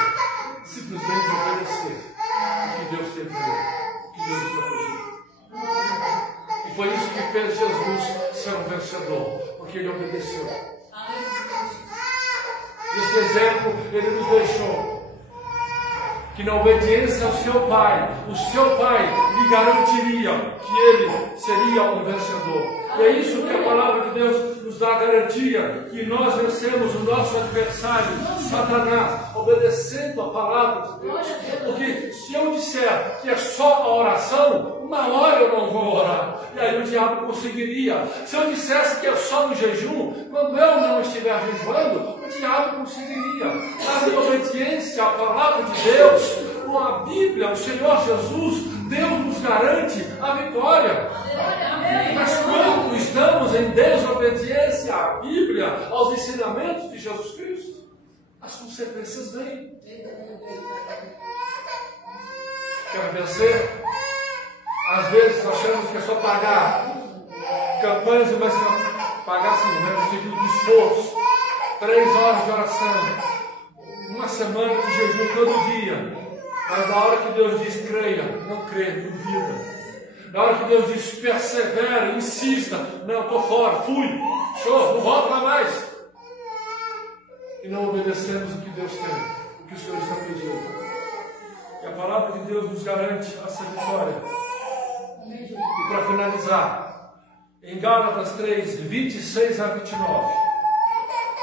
Simplesmente obedecer o que Deus tem para ele, o que Deus está fazendo. E foi isso que fez Jesus ser um vencedor, porque ele obedeceu. Este exemplo ele nos deixou. Que na obediência ao seu pai, o seu pai lhe garantiria que ele seria um vencedor. E é isso que a palavra de Deus nos dá a garantia, que nós vencemos o nosso adversário, Satanás, obedecendo a palavra de Deus. Porque se eu disser que é só a oração, uma hora eu não vou orar, e aí o diabo conseguiria. Se eu dissesse que é só no jejum, quando eu não estiver jejuando, o diabo conseguiria. Mas em obediência à palavra de Deus, a Bíblia, o Senhor Jesus, Deus nos garante a vitória. Mas quando estamos em desobediência à Bíblia, aos ensinamentos de Jesus Cristo, as consequências vêm. Quer vencer? Às vezes achamos que é só pagar campanhas, mas pagar assim, no sentido de esforço, 3 horas de oração, uma semana de jejum todo dia. Mas na hora que Deus diz creia, não crê, duvida. Na hora que Deus diz persevera, insista, não, estou fora, fui, show, não volto lá mais. E não obedecemos o que Deus tem, o que o Senhor está pedindo. E a palavra de Deus nos garante essa vitória. E para finalizar, em Gálatas 3, 26 a 29,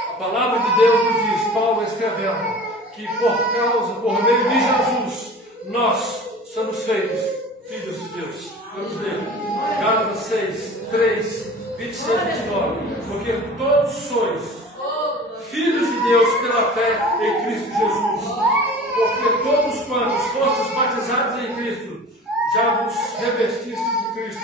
a palavra de Deus nos diz, Paulo escrevendo, que por meio de Jesus, nós somos feitos filhos de Deus. Vamos ler. Gálatas 6, 3, 26 e 29. Porque todos sois filhos de Deus pela fé em Cristo Jesus. Porque todos quantos fostes batizados em Cristo, já vos revestiste de Cristo.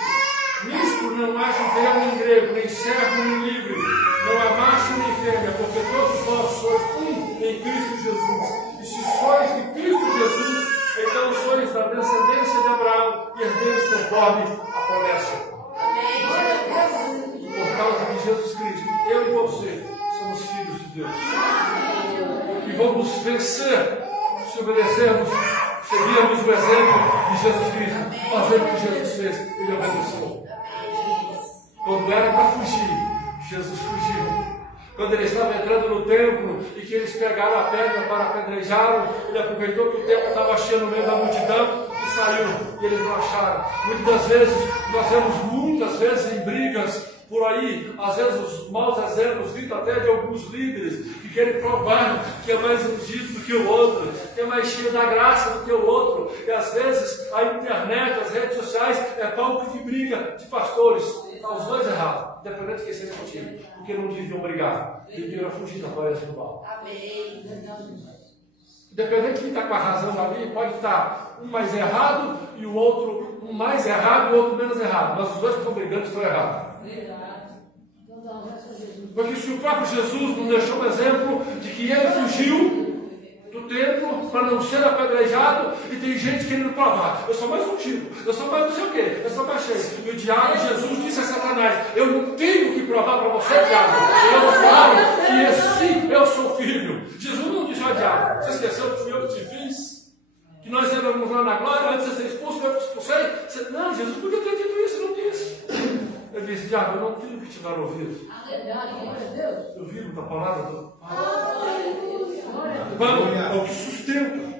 Nisto não há judeu nem grego, nem servo nem livre, não há macho nem fêmea, porque todos vós sois um em Cristo Jesus. E se sois de Cristo Jesus, então sois da descendência de Abraão e herdeiros conforme a promessa. Por causa de Jesus Cristo, eu e você somos filhos de Deus. E vamos vencer se obedecermos, seguirmos o exemplo de Jesus Cristo, fazendo o que Jesus fez, ele obedeceu. Quando era para fugir, Jesus fugiu. Quando ele estava entrando no templo e que eles pegaram a pedra para apedrejá-lo, ele aproveitou que o templo estava cheio no meio da multidão e saiu, e eles não acharam. Muitas vezes, nós vemos muitas vezes em brigas por aí, às vezes os maus exemplos vindo até de alguns líderes que querem provar que é mais ungido do que o outro, que é mais cheio da graça do que o outro, e às vezes a internet, as redes sociais é palco de briga de pastores. Está os dois errados, independente de quem seja contigo, porque não deviam brigar, deviam fugir da glória do mal. Amém. Independente de quem está com a razão ali, pode estar um mais errado e o outro um mais errado e o outro menos errado, mas os dois que estão brigando estão errados. Porque se o próprio Jesus nos deixou um exemplo de que ele fugiu do templo para não ser apedrejado, e tem gente querendo provar, eu sou mais ungido, eu sou mais não sei o quê, eu sou mais cheio. E o diabo, Jesus disse a Satanás, eu não tenho que provar para você, diabo, eu vou falar que esse eu sou filho. Jesus não disse ao diabo, você esqueceu que fui eu que te fiz? Que nós éramos lá na glória, antes de ser expulso, eu te expulsei? Você, não, Jesus, por que eu tenho dito isso? Eu não disse. Eu disse, diabo, eu não tenho que te dar ouvido. Eu vivo da palavra do Pai. Vamos, é o que sustenta.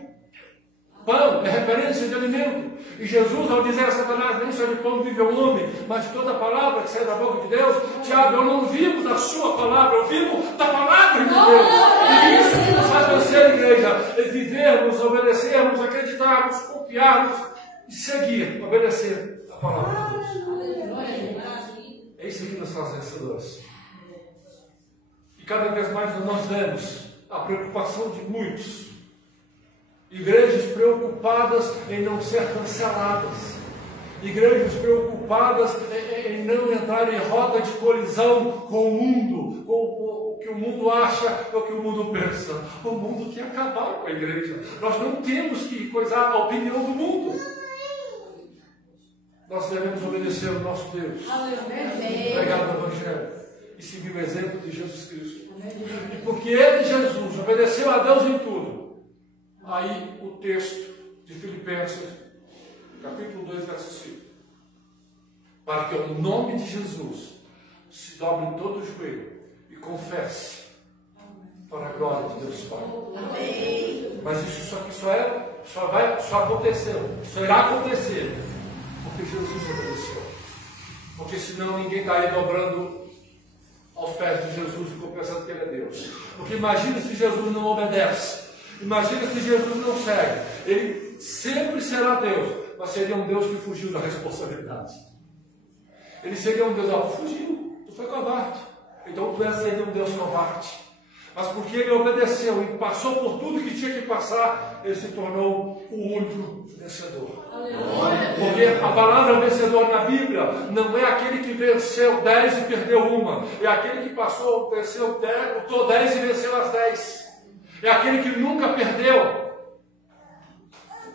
Pão é referência de alimento. E Jesus, ao dizer a Satanás, nem só de pão vive o homem, mas de toda palavra que sai da boca de Deus, Tiago, eu não vivo da sua palavra, eu vivo da palavra de Deus. E isso que nos faz vencer, igreja, é vivermos, obedecermos, acreditarmos, confiarmos e seguir, obedecer a palavra de Deus. É isso que nos faz vencedores. E cada vez mais nós vemos a preocupação de muitos. Igrejas preocupadas em não ser canceladas. Igrejas preocupadas em não entrar em rota de colisão com o mundo, com o que o mundo acha ou o que o mundo pensa. O mundo quer acabar com a igreja. Nós não temos que coisar a opinião do mundo. Nós devemos obedecer ao nosso Deus, pregar o Evangelho e seguir o exemplo de Jesus Cristo. E porque ele, Jesus, obedeceu a Deus em tudo. Aí o texto de Filipenses, capítulo 2, verso 5. Para que o nome de Jesus se dobre todo o joelho e confesse para a glória de Deus Pai. Amém. Mas isso só aconteceu, só irá acontecer porque Jesus obedeceu. Porque senão ninguém estaria dobrando aos pés de Jesus e confessando que ele é Deus. Porque imagina se Jesus não obedece. Imagina se Jesus não segue. Ele sempre será Deus, mas seria um Deus que fugiu da responsabilidade. Ele seria um Deus, tu fugiu, tu foi covarde. Então tu seria um Deus covarde. Mas porque ele obedeceu e passou por tudo que tinha que passar, ele se tornou o único vencedor. Porque a palavra vencedor na Bíblia não é aquele que venceu 10 e perdeu uma. É aquele que venceu 10 e venceu as 10. É aquele que nunca perdeu.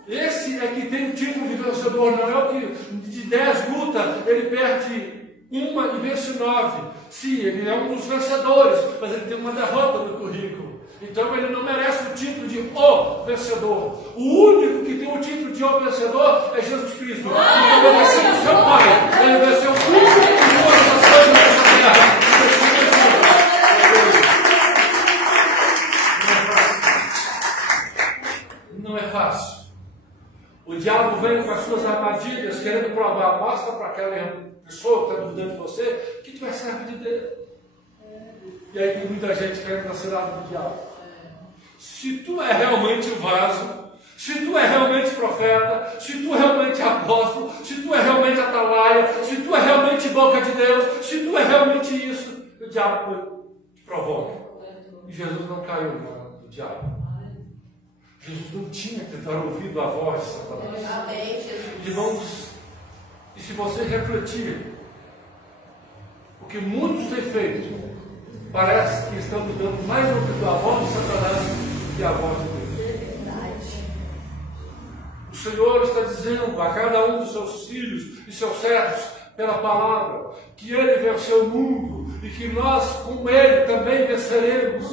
Esse é que tem o título de vencedor. Não é o que de 10 lutas ele perde uma e vence 9. Sim, ele é um dos vencedores, mas ele tem uma derrota no currículo. Então ele não merece o título de o vencedor. O único que tem o título de o vencedor é Jesus Cristo. E obedecendo seu Pai, ele venceu tudo e todas as coisas dessa terra. Não é fácil. O diabo vem com as suas armadilhas, querendo provar. Mostra para aquela pessoa que está duvidando de você que tu é servo de Deus. E aí tem muita gente querendo nascer do diabo. Se tu é realmente o vaso, se tu é realmente profeta, se tu é realmente apóstolo, se tu é realmente atalaia, se tu é realmente boca de Deus, se tu é realmente isso, o diabo te provoca. E Jesus não caiu no diabo. Jesus não tinha que estar ouvindo a voz de Satanás. Irmãos, e se você refletir, o que muitos têm feito, parece que estamos dando mais ouvido à voz de Satanás que à voz de Deus. O Senhor está dizendo a cada um dos seus filhos e seus servos, pela palavra, que Ele venceu o mundo e que nós com Ele também venceremos,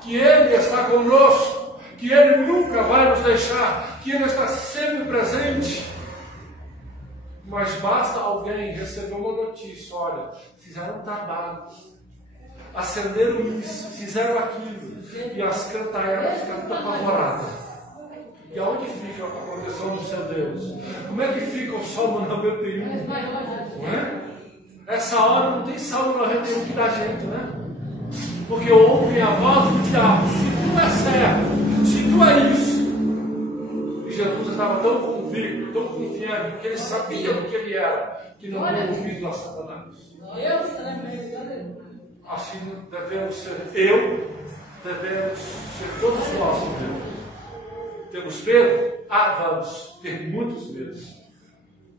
que Ele está conosco, que Ele nunca vai nos deixar, que Ele está sempre presente. Mas basta alguém receber uma notícia, olha, fizeram um trabalho, acenderam isso, fizeram aquilo, e as cantaiadas ficam apavoradas. E aonde fica a proteção do seu Deus? Como é que fica o Salmo 91? Não é? Essa hora não tem Salmo 91 que dá jeito, né? Porque ouvem a voz do diabo, se tu é certo, se tu é isso. E Jesus estava tão convicto, tão confiante, que ele sabia do que ele era, que não deu ouvido a Satanás. Assim devemos ser devemos ser todos nós, Deus. Temos medo? Vamos ter muitos medos.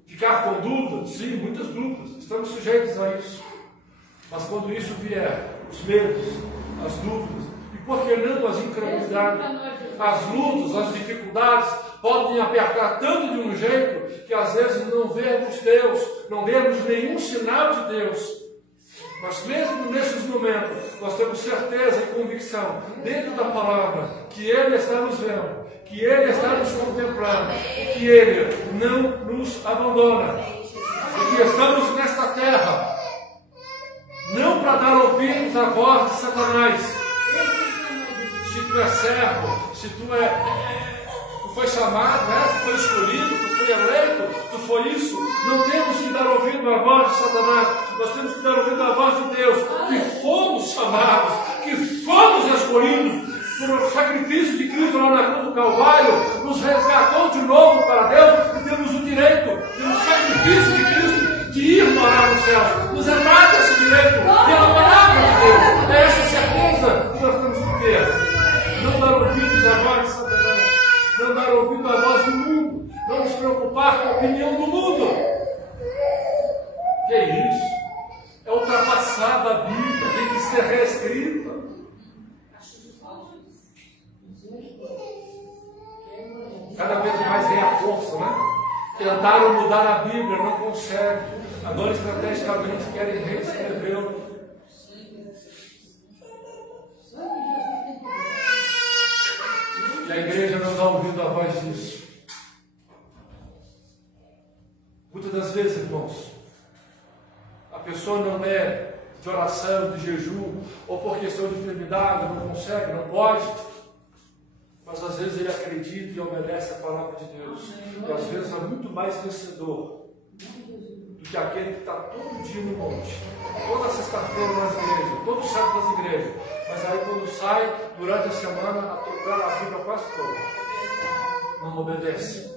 Ficar com dúvidas? Sim, muitas dúvidas. Estamos sujeitos a isso. Mas quando isso vier, os medos, as dúvidas, e por que não as incredulidades, as lutas, as dificuldades, podem apertar tanto de um jeito que às vezes não vemos Deus, não vemos nenhum sinal de Deus. Mas mesmo nesses momentos, nós temos certeza e convicção, dentro da palavra, que Ele está nos vendo, que Ele está nos contemplando, que Ele não nos abandona, e que estamos nesta terra, não para dar ouvidos à voz de Satanás. Se tu é servo, se tu foi chamado, tu foi escolhido, tu foi eleito, tu foi isso. Não temos que dar ouvido à voz de Satanás, nós temos que dar ouvido à voz de Deus, que fomos chamados, que fomos escolhidos por o sacrifício de Cristo lá na cruz do Calvário, nos resgatou de novo para Deus e temos o direito, pelo sacrifício de Cristo, de ir morar nos céus. Nos é dado esse direito pela palavra de Deus. É essa certeza que nós temos que ter. Não dar ouvidos à voz de Satanás, não dar ouvido à voz do mundo, não nos preocupar com a opinião do mundo. Que é isso? É ultrapassada a Bíblia, tem que ser reescrita. Cada vez mais vem a força, né? Tentaram mudar a Bíblia, não conseguem. Agora, estrategicamente, querem reescrevê-la. E a igreja não dá ouvido à voz disso. Muitas das vezes, irmãos, a pessoa não é de oração, de jejum, ou por questão de enfermidade, não consegue, não pode. Mas às vezes ele acredita e obedece a palavra de Deus. E às vezes é muito mais vencedor do que aquele que está todo dia no monte, toda sexta-feira nas igrejas, todo sábado nas igrejas. Mas aí quando sai, durante a semana, atropela a Bíblia quase toda. Não obedece.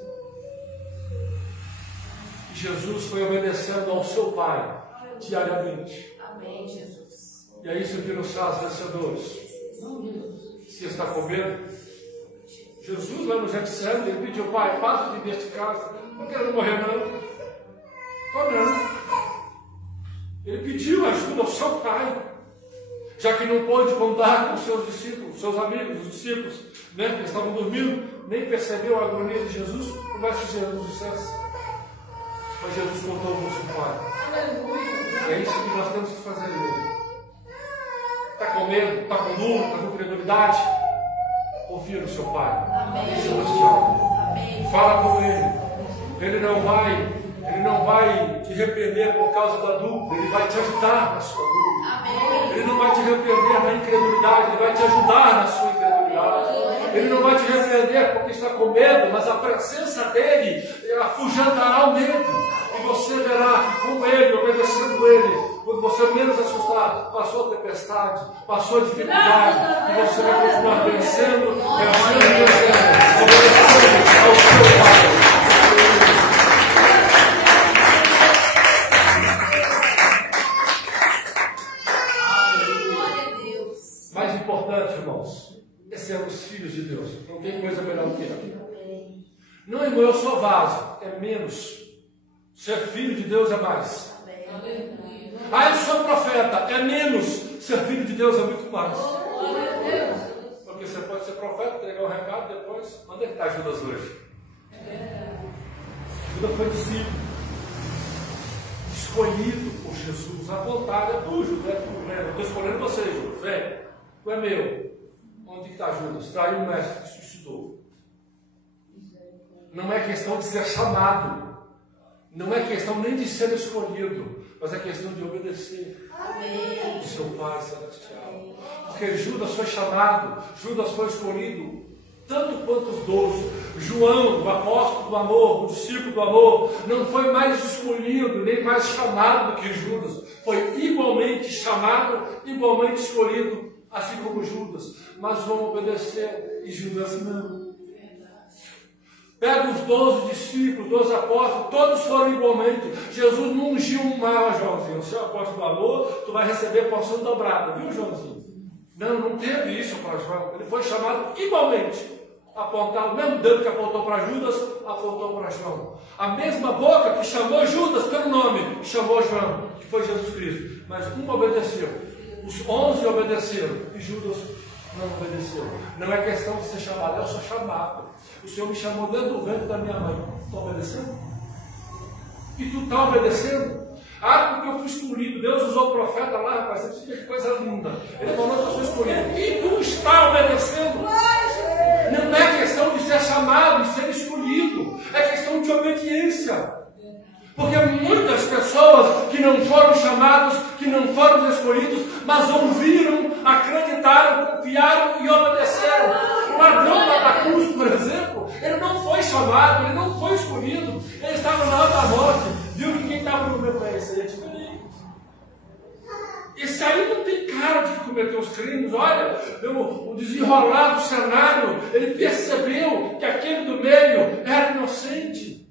E Jesus foi obedecendo ao seu Pai diariamente. Amém, Jesus. E é isso que nos faz vencedores. Se está com medo, Jesus lá no Getsemane, ele pediu: Pai, passa de deste casa, não quero morrer não. Estou não. Ele pediu ajuda ao seu Pai, já que não pôde contar com seus discípulos, seus amigos, os discípulos, né, que estavam dormindo, nem percebeu a agonia de Jesus, por mais que Jesus dissesse. Mas Jesus contou com o seu Pai. É isso que nós temos que fazer, igreja. Está com medo, está com dúvida, está com credulidade? Confia no seu Pai. Amém. Amém. Fala com Ele. Ele não vai te repreender por causa da dúvida. Ele vai te ajudar na sua dúvida. Amém. Ele não vai te repreender na incredulidade. Ele vai te ajudar na sua incredulidade. Ele não vai te repreender porque está com medo, mas a presença dele afugentará o medo. E você verá que com Ele, obedecendo Ele, quando você menos assustar, passou a tempestade, passou a dificuldade, e você vai continuar vencendo, obedecendo ao seu Pai. Mais importante, irmãos, é sermos filhos de Deus. Não tem coisa melhor do que ela. Não, irmão, eu sou vaso, é menos. Ser filho de Deus é mais. Ah, eu sou profeta, é menos. Ser filho de Deus é muito mais. Porque você pode ser profeta, entregar o recado, depois, onde é que está Judas hoje? Judas foi discípulo, escolhido por Jesus. A vontade é tu, Judas, é tu, né? Eu estou escolhendo você, Judas, vem, tu é meu. Onde está Judas? Traiu o mestre, se suicidou. Não é questão de ser chamado. Não é questão nem de ser escolhido, mas é questão de obedecer o seu Pai Celestial. Porque Judas foi chamado, Judas foi escolhido, tanto quanto os 12. João, o apóstolo do amor, o discípulo do amor, não foi mais escolhido, nem mais chamado do que Judas. Foi igualmente chamado, igualmente escolhido, assim como Judas. Mas João obedeceu e Judas não. Pega os 12 discípulos, 12 apóstolos, todos foram igualmente. Jesus não ungiu um mal, Joãozinho. O seu apóstolo do amor, tu vai receber porção dobrada, viu, Joãozinho? Não teve isso para João. Ele foi chamado igualmente. Apontar, o mesmo dedo que apontou para Judas, apontou para João. A mesma boca que chamou Judas pelo nome, chamou João, que foi Jesus Cristo. Mas um obedeceu, os 11 obedeceram, e Judas não obedeceu. Não é questão de ser chamado, eu sou chamado. O Senhor me chamou dentro do ventre da minha mãe. Está obedecendo? E tu está obedecendo? Ah, porque eu fui escolhido. Deus usou o profeta lá, rapaz. Você precisa ver que coisa linda. Ele falou que eu sou escolhido. E tu está obedecendo? Não é questão de ser chamado, de ser escolhido. É questão de obediência. Porque muitas pessoas que não foram chamados, que não foram escolhidos, mas ouviram, acreditaram, confiaram e obedeceram. O ladrão da cruz, por exemplo, Ele não foi chamado, ele não foi escolhido. Ele estava na hora da morte. Viu que quem estava no meu pé? Esse aí é diferente. Esse aí não tem cara de que cometeu os crimes. Olha, o desenrolar do cenário, ele percebeu que aquele do meio era inocente.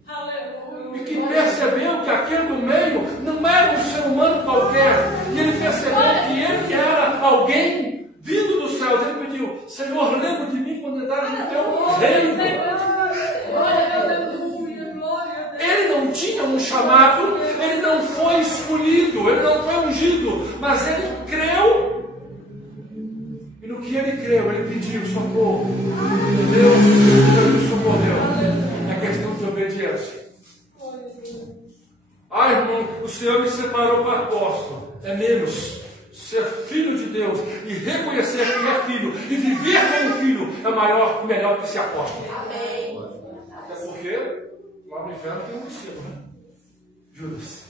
E que percebeu que aquele do meio não era um ser humano qualquer. E ele percebeu que ele era alguém vindo do céu. Ele pediu: Senhor, lembra de mim quando entrar no teu reino. Ele não tinha um chamado, ele não foi escolhido, ele não foi ungido, mas ele creu. E no que ele creu, ele pediu socorro. Deus me socorreu. É questão de obediência. Ah, irmão, o Senhor me separou para apóstolo. É menos. Ser filho de Deus e reconhecer que é filho e viver como filho é maior e melhor que ser apóstolo. Amém. Até porque lá no inferno tem um discípulo, né? Judas.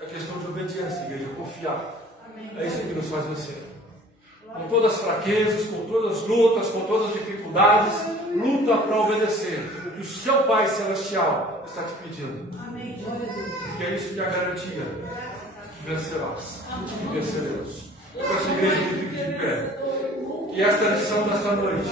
É questão de obediência, igreja, confiar. Amém. É isso que nos faz vencer. Com todas as fraquezas, com todas as lutas, com todas as dificuldades, luta para obedecer o que o seu Pai Celestial está te pedindo. Amém. Porque é isso que é a garantia que vencerás e venceremos. Essa igreja que fique de pé. E esta lição desta noite,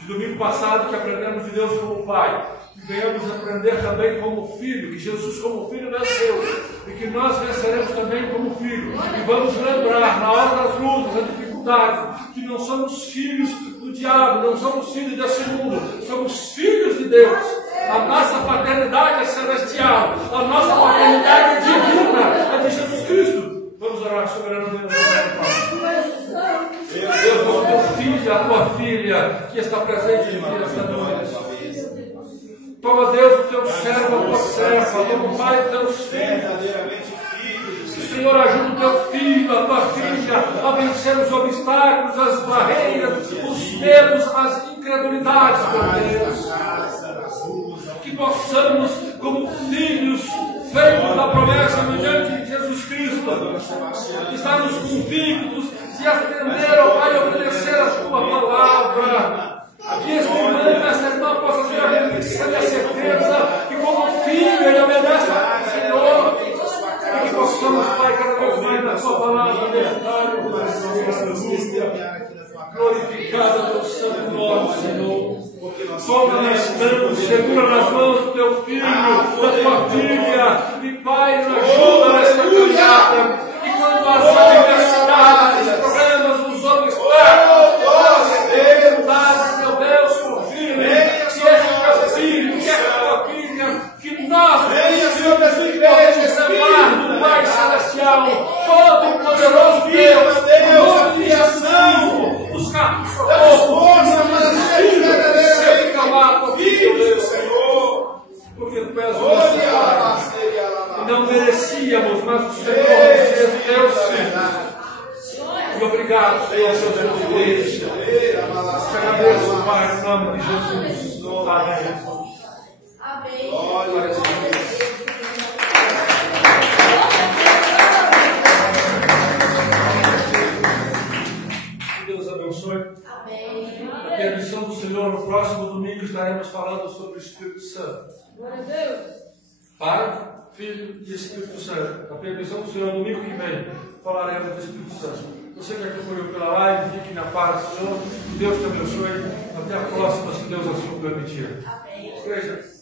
de domingo passado, que aprendemos de Deus como Pai, que venhamos aprender também como filho, que Jesus como filho venceu, e que nós venceremos também como filho. E vamos lembrar, na hora das lutas, das dificuldades, que não somos filhos do diabo, não somos filhos desse mundo, somos filhos de Deus. A nossa paternidade é celestial, a nossa paternidade é divina, é de Jesus Cristo. Vamos orar, soberano Deus. Deus, o teu filho, a tua filha, que está presente em mim esta noite. Toma, Deus, o teu servo, a tua serva, toma o Pai, teus filhos. Senhor, ajuda o teu filho, a tua filha, a vencer os obstáculos, as barreiras, os medos, as incredulidades, meu Deus. Que possamos, como filhos feitos da promessa mediante de Jesus Cristo, estarmos convictos de atender ao Pai e obedecer a tua palavra. Que este irmão, esta irmã possa ter a convicção e a certeza que, como filho, ele obedece ao Senhor. E que possamos, Pai, cada vez mais na tua palavra, meditário, glorificado teu santo nome, Senhor. Toma nas mãos, segura nas mãos do teu filho, da tua filha, e Pai, nos ajuda nesta caminhada. E quando as adversidades, os problemas, os obstáculos, as dificuldades, meu Deus, surgirem, seja teu filho, seja tua filha, que nós podemos amar do Pai Celestial, todo poderoso Deus, em nome de Jesus, buscar socorro, Senhor, porque tu és o nosso Pai. Não merecíamos, mas o Senhor nos fez Deus filhos. E obrigado, Senhor, pelos teus filhos. Te agradeço, Pai, em nome de Jesus. Amém. Glória a Deus. Deus abençoe. Amém. A permissão do Senhor, no próximo domingo estaremos falando sobre o Espírito Santo. Glória a Deus. Pai, Filho e Espírito Santo. A permissão do Senhor, domingo que vem, falaremos do Espírito Santo. Você que acompanhou pela live, fique na paz do Senhor. Que Deus te abençoe. Até a próxima, se Deus assim permitir. Amém. Igreja.